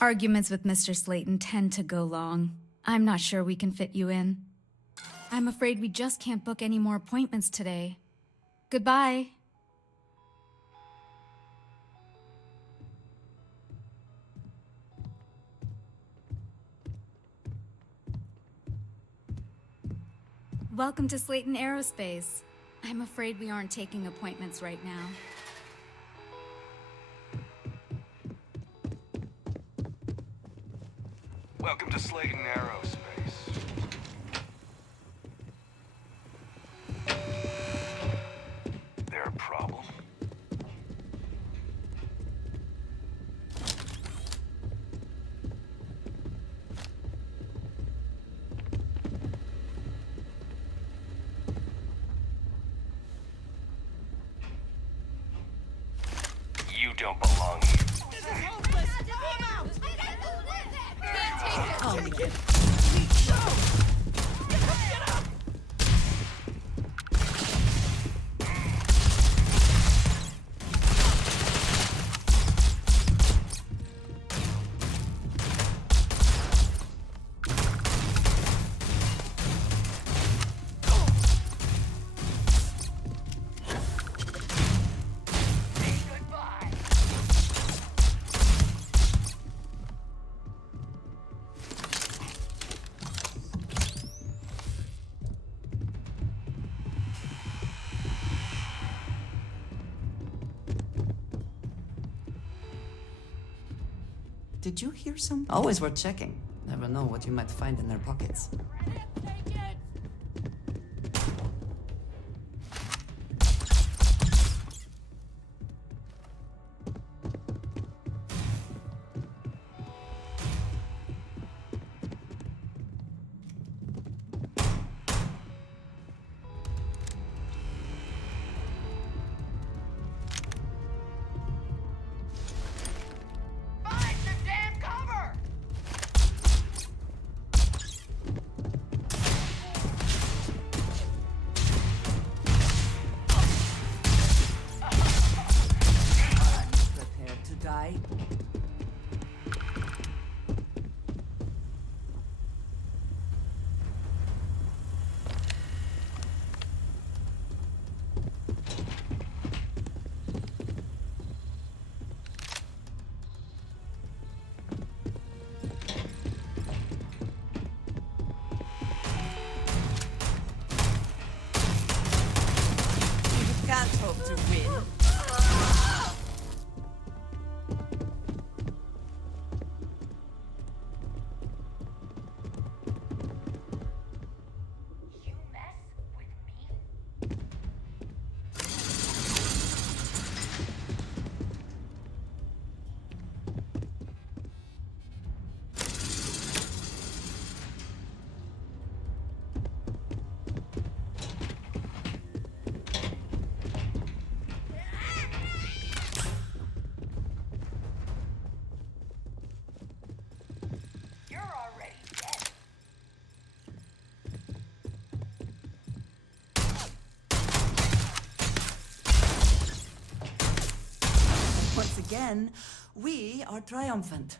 Arguments with Mr. Slayton tend to go long. I'm not sure we can fit you in. I'm afraid we just can't book any more appointments today. Goodbye. Welcome to Slayton Aerospace. I'm afraid we aren't taking appointments right now. Welcome to Slayton Aerospace. There a problem? You don't belong here. Did you hear something? Always worth checking. Never know what you might find in their pockets. Once again, we are triumphant.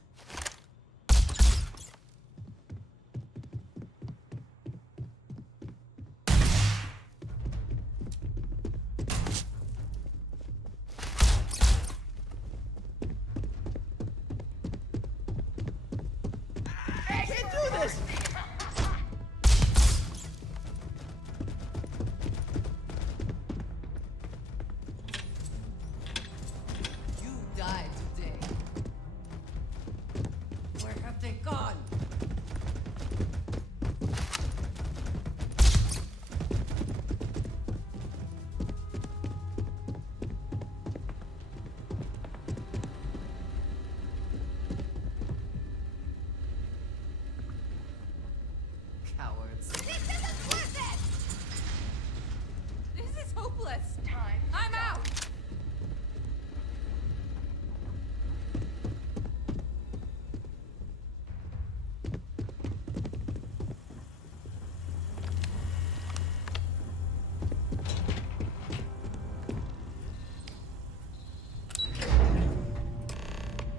I can't do this! You died today.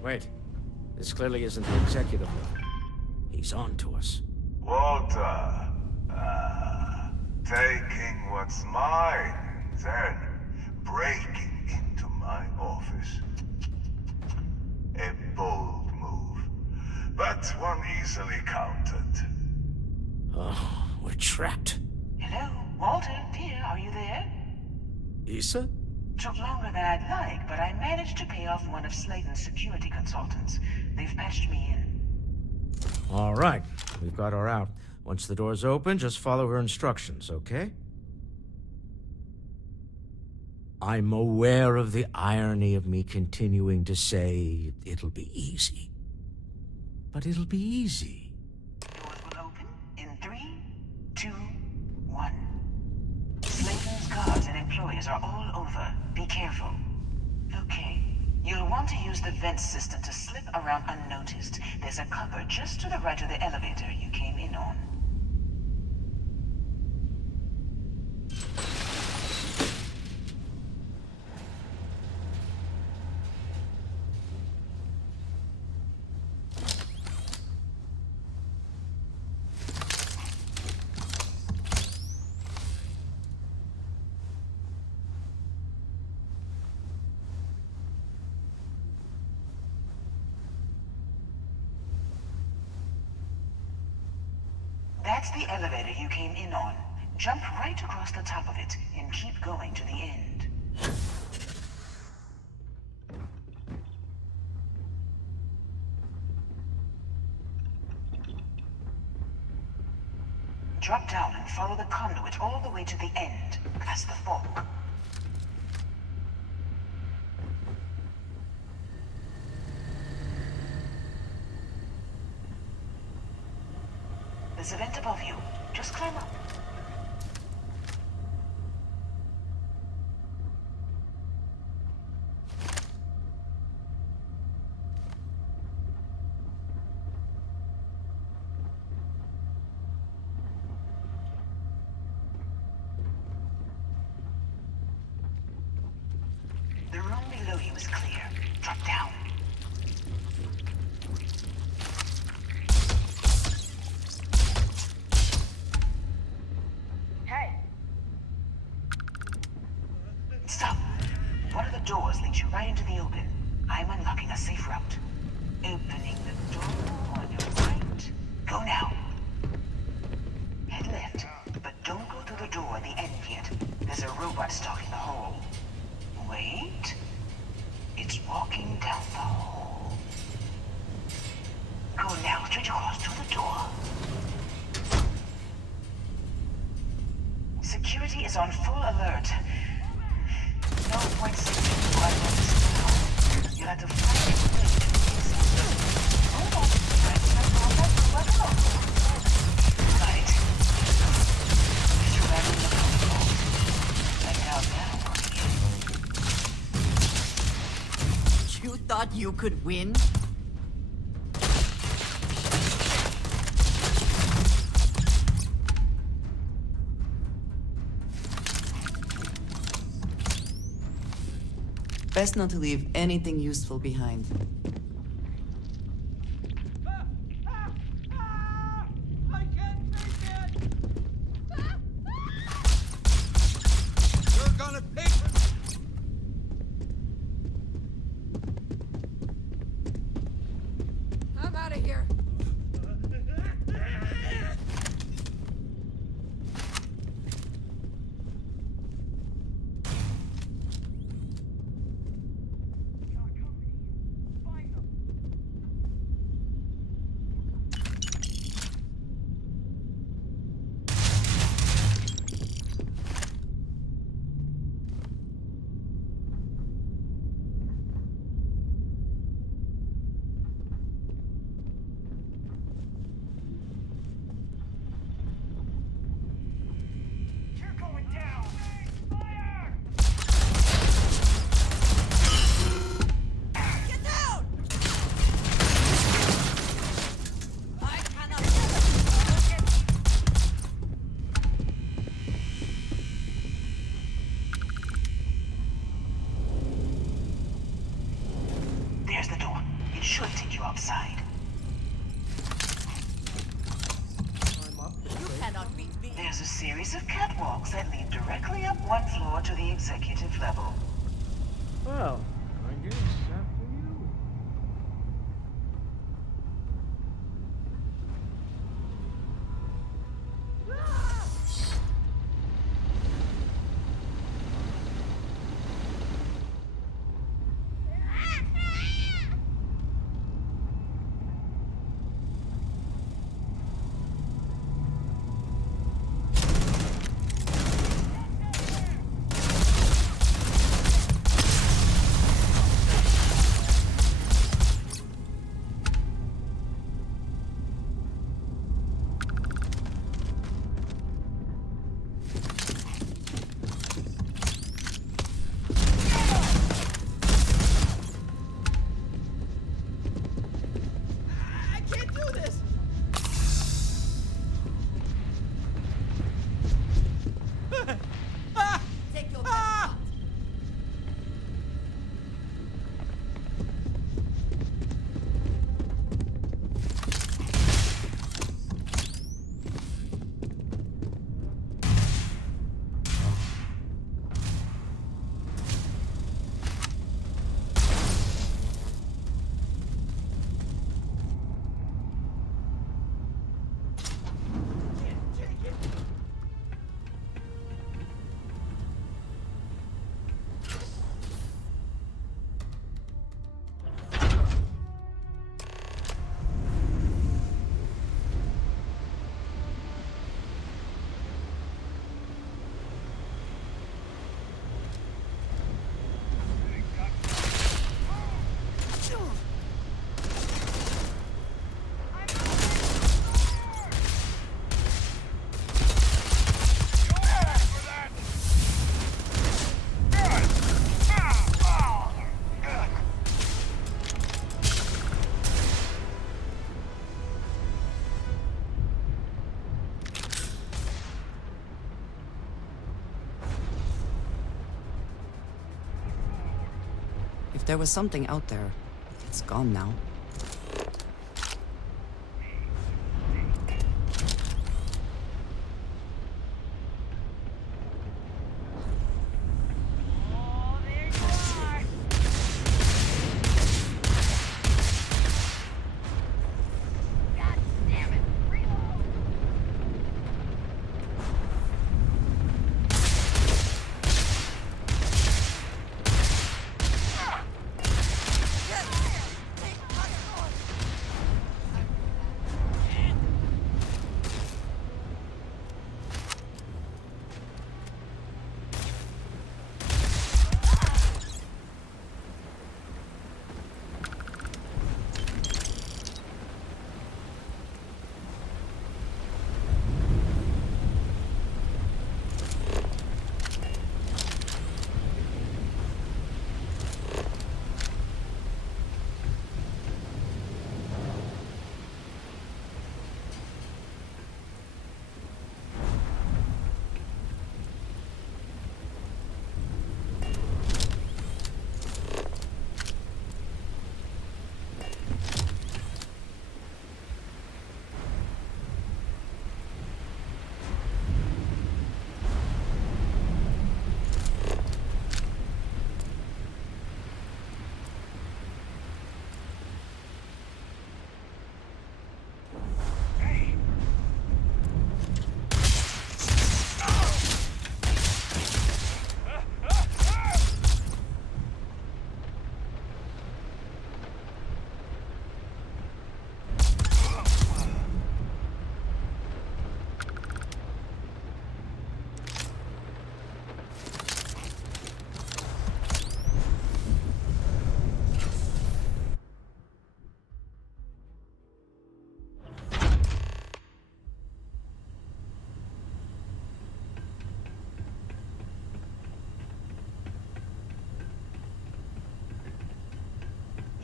Wait. This clearly isn't the executive level. He's on to us. Walter. Taking what's mine, then breaking into my office. A bold move, but one easily countered. Oh, we're trapped. Hello, Walter, dear, are you there? Issa? Took longer than I'd like, but I managed to pay off one of Slayton's security consultants. They've patched me in. All right, we've got her out. Once the door's open, just follow her instructions, okay? I'm aware of the irony of me continuing to say it'll be easy. But it'll be easy. Doors will open in 3, 2, 1. Slayton's guards and employees are all over. Be careful. Okay. You'll want to use the vent system to slip around unnoticed. There's a cupboard just to the right of the elevator you came in on. That's the elevator you came in on. Jump right across the top of it and keep going to the end. Drop down and follow the conduit all the way to the end, past the fork. There's a vent above you. Just climb up. The room below you is clear. Drop down. Stop. One of the doors leads you right into the open. I'm unlocking a safe route. Opening the door on your right. Go now. Head left, but don't go through the door at the end yet. There's a robot stalking the hole. Wait. It's walking down the hole. Go now, straight across to the door. Security is on full alert. No point sitting while on this now. You'll have to fight your way to the exit. Hold on. Right. Just grabbing the control. And now You thought you could win? Best not to leave anything useful behind. I can't take it! You're gonna pay for it! I'm out of here. side. You cannot beat me. There's a series of catwalks that lead directly up one floor to the executive level. Well, I guess after you. If there was something out there, it's gone now.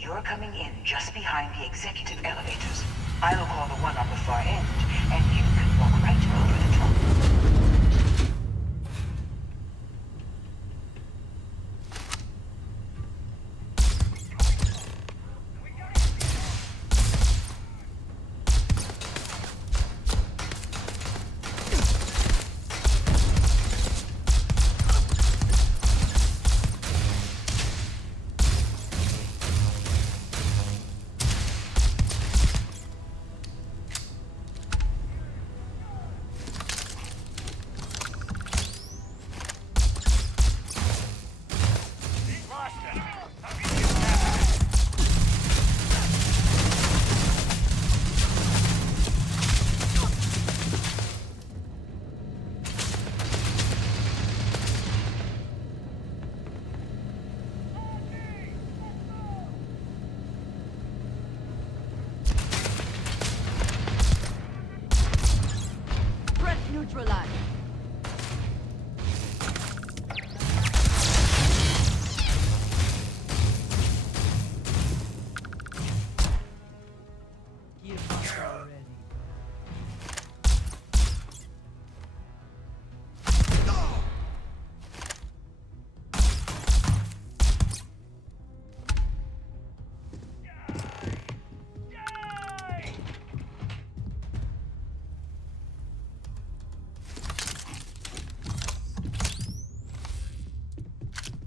You're coming in just behind the executive elevators. I'll call the one on the far end, and you can walk right over the top.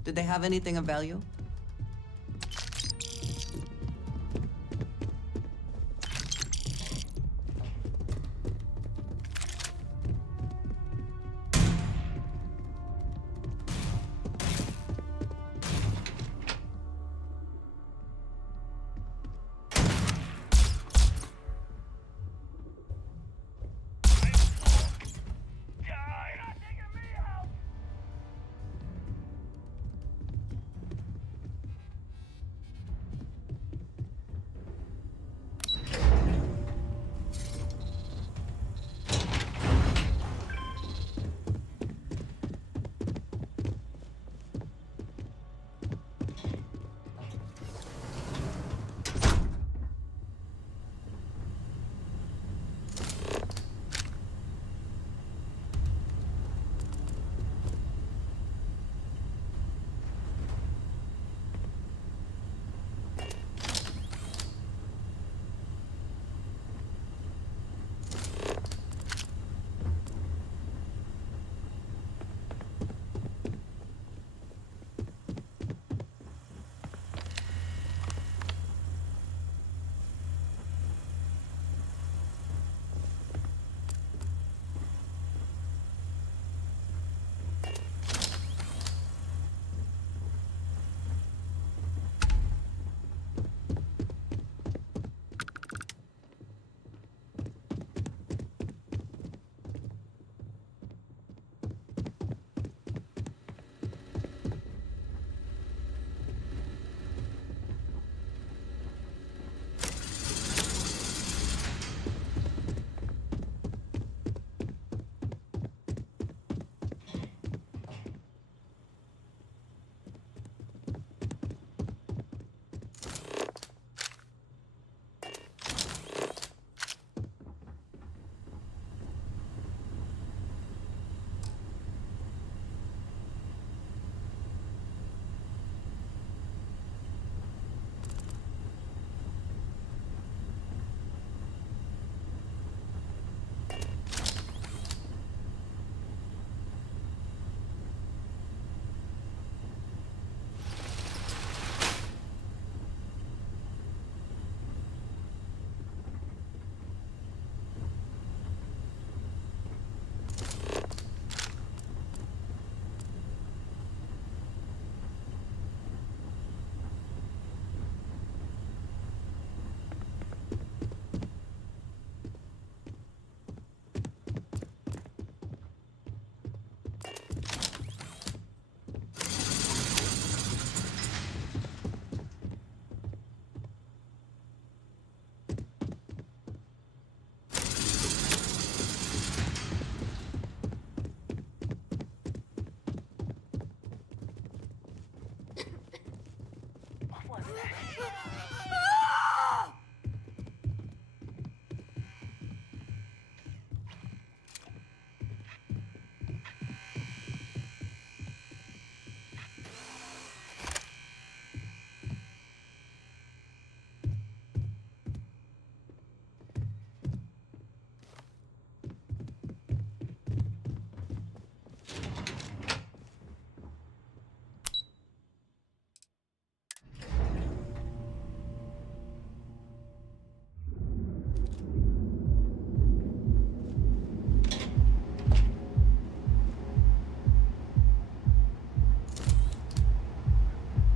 Did they have anything of value?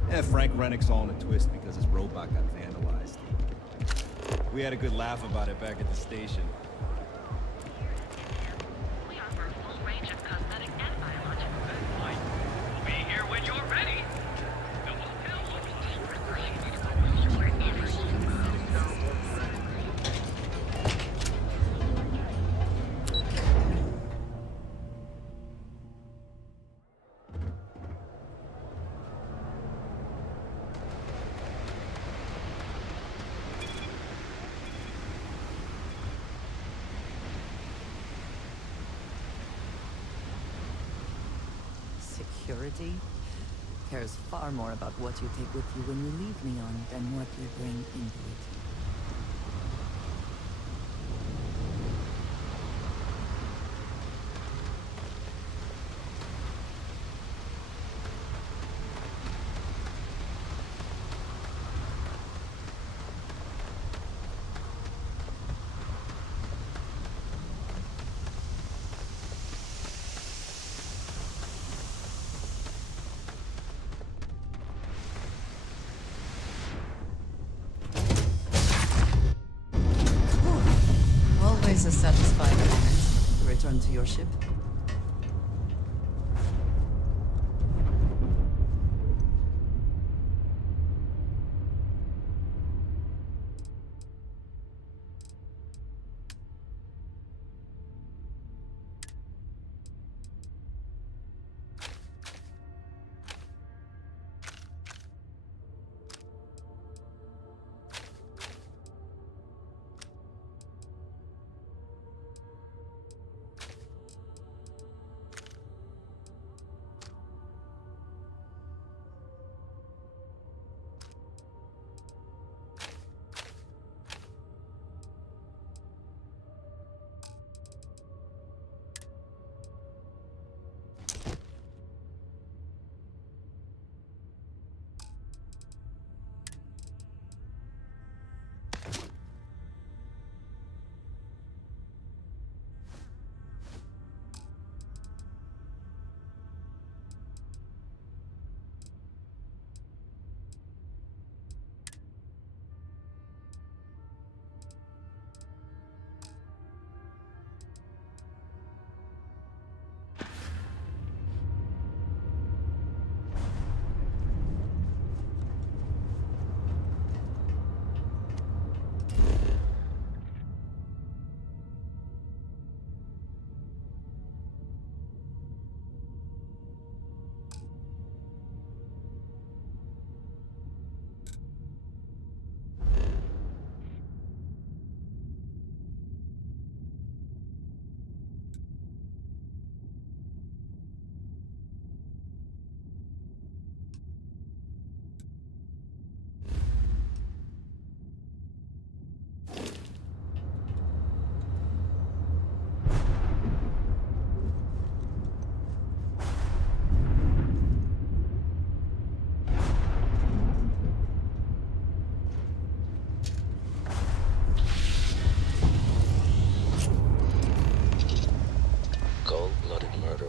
Yeah, Frank Rennick's all in a twist because his robot got vandalized. We had a good laugh about it back at the station. We offer a full range of cosmetic and biological goods. We'll be here when you're ready. Security cares far more about what you take with you when you leave Neon than what you bring into it. is a satisfying moment to return to your ship.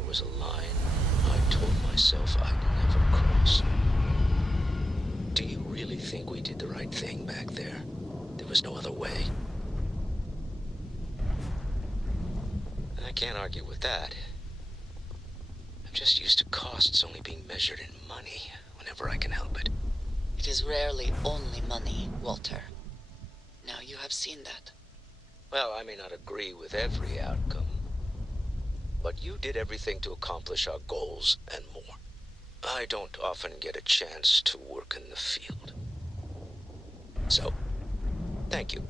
Was a line I told myself I'd never cross. Do you really think we did the right thing back there? There was no other way. I can't argue with that. I'm just used to costs only being measured in money whenever I can help it. It is rarely only money, Walter. Now you have seen that. Well, I may not agree with every outcome, but you did everything to accomplish our goals and more. I don't often get a chance to work in the field. So, thank you.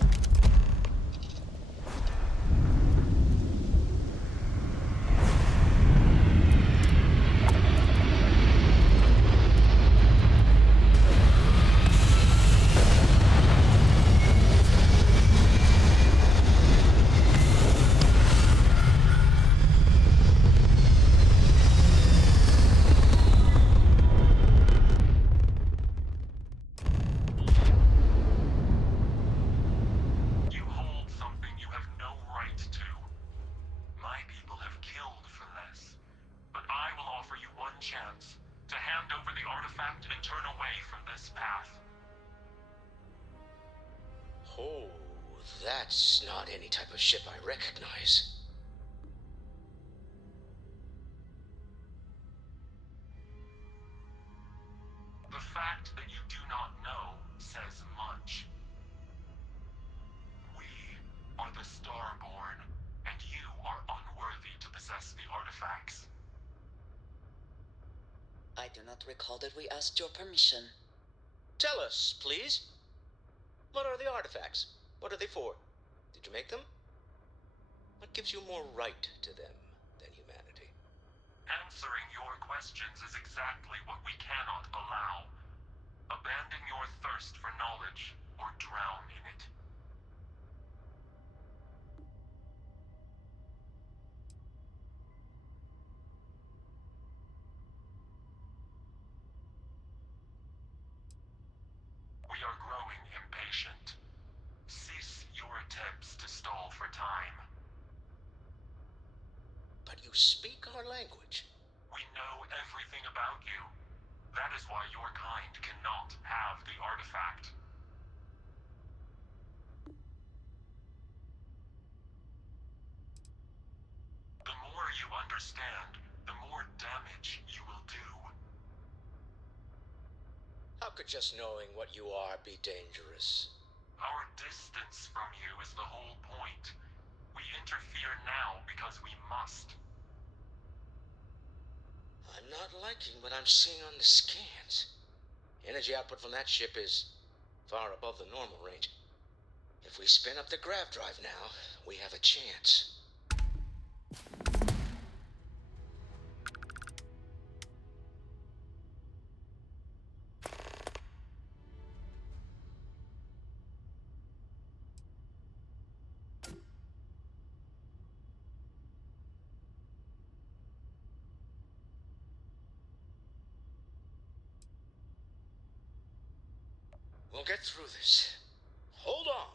Oh, that's not any type of ship I recognize. The fact that you do not know says much. We are the Starborn, and you are unworthy to possess the artifacts. I do not recall that we asked your permission. Tell us, please. What are the artifacts? What are they for? Did you make them? What gives you more right to them than humanity? Answering your questions is exactly what we cannot allow. Abandon your thirst for knowledge, or drown in it. We are growing impatient. Cease your attempts to stall for time. But you speak our language. We know everything about you. That is why your kind cannot have the artifact. could just knowing what you are be dangerous? Our distance from you is the whole point. We interfere now because we must. I'm not liking what I'm seeing on the scans. Energy output from that ship is far above the normal range. If we spin up the grav drive now, we have a chance. We'll get through this. Hold on.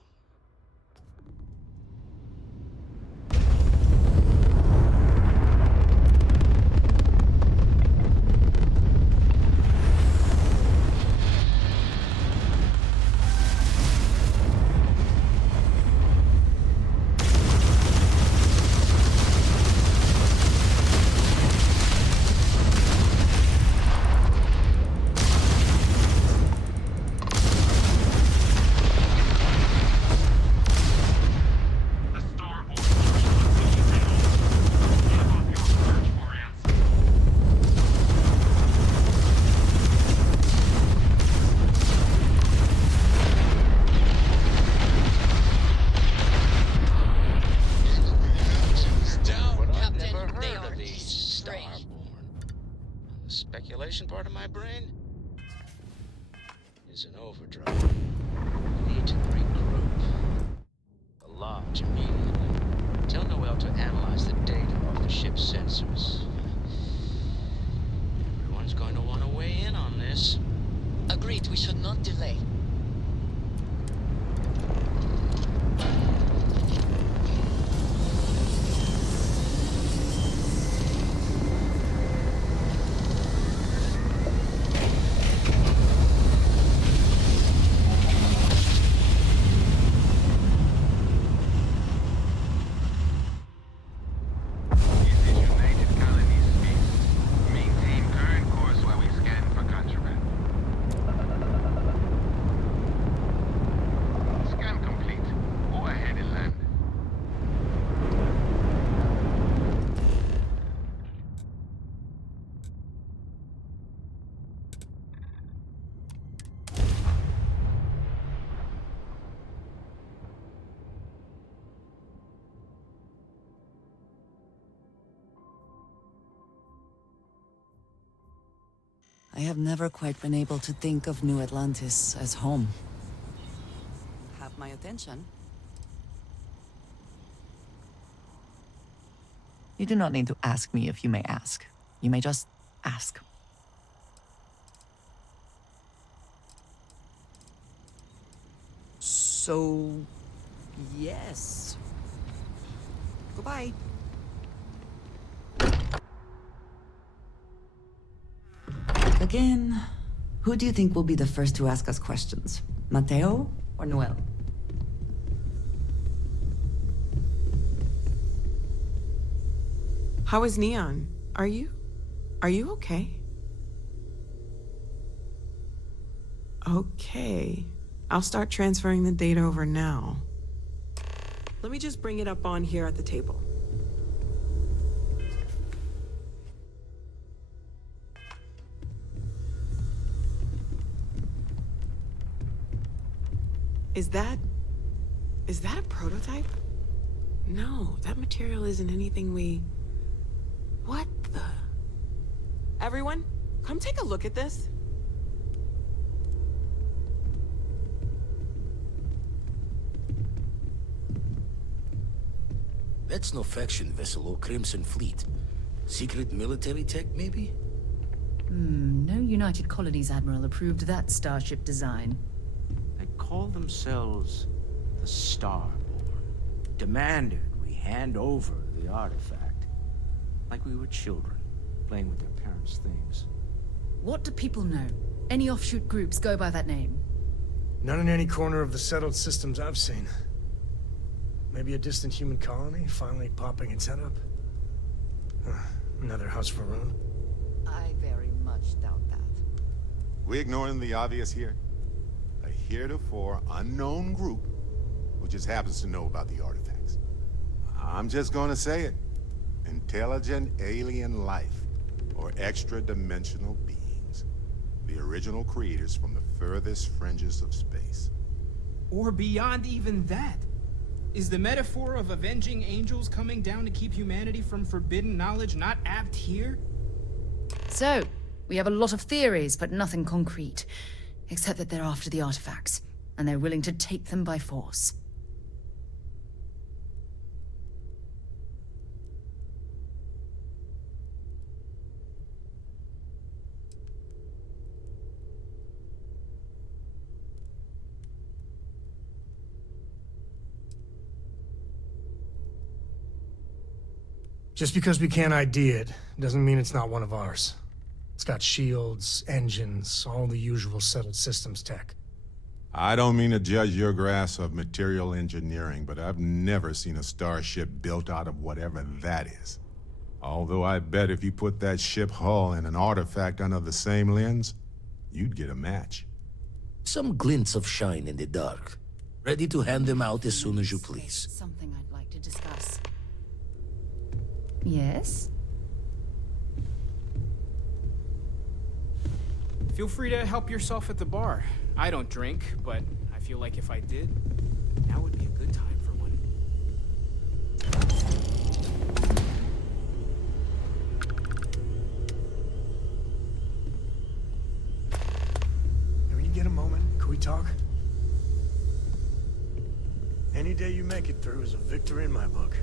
Speculation part of my brain is an overdrive. We need to regroup. The lodge immediately. Tell Noel to analyze the data off the ship's sensors. Everyone's going to want to weigh in on this. Agreed, we should not delay. I have never quite been able to think of New Atlantis as home. Have my attention. You do not need to ask me if you may ask. You may just ask. So, yes. Goodbye. Again, who do you think will be the first to ask us questions? Mateo or Noel? How is Neon? Are you okay? Okay. I'll start transferring the data over now. Let me just bring it up on here at the table. Is that a prototype? No, that material isn't anything we... What the... Everyone, come take a look at this. That's no faction vessel or Crimson Fleet. Secret military tech, maybe? No United Colonies Admiral approved that starship design. They call themselves the Starborn. Demanded we hand over the artifact. Like we were children, playing with their parents' things. What do people know? Any offshoot groups go by that name? Not in any corner of the settled systems I've seen. Maybe a distant human colony finally popping its head up? Another house for Rune? I very much doubt that. We ignoring the obvious here? A heretofore unknown group who just happens to know about the artifacts. I'm just gonna say it. Intelligent alien life, or extra-dimensional beings. The original creators from the furthest fringes of space. Or beyond even that. Is the metaphor of avenging angels coming down to keep humanity from forbidden knowledge not apt here? So, we have a lot of theories, but nothing concrete. Except that they're after the artifacts, and they're willing to take them by force. Just because we can't ID it, doesn't mean it's not one of ours. It's got shields, engines, all the usual settled systems tech. I don't mean to judge your grasp of material engineering, but I've never seen a starship built out of whatever that is. Although I bet if you put that ship hull and an artifact under the same lens, you'd get a match. Some glints of shine in the dark. Ready to hand them out as soon as you please. Something I'd like to discuss. Yes? Feel free to help yourself at the bar. I don't drink, but I feel like if I did, now would be a good time for one. When you get a moment, can we talk? Any day you make it through is a victory in my book.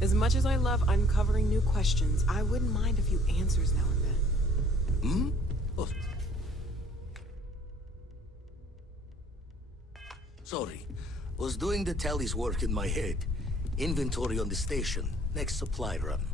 As much as I love uncovering new questions, I wouldn't mind a few answers now and then. Hmm? Oh. Sorry. Was doing the tally's work in my head. Inventory on the station. Next supply run.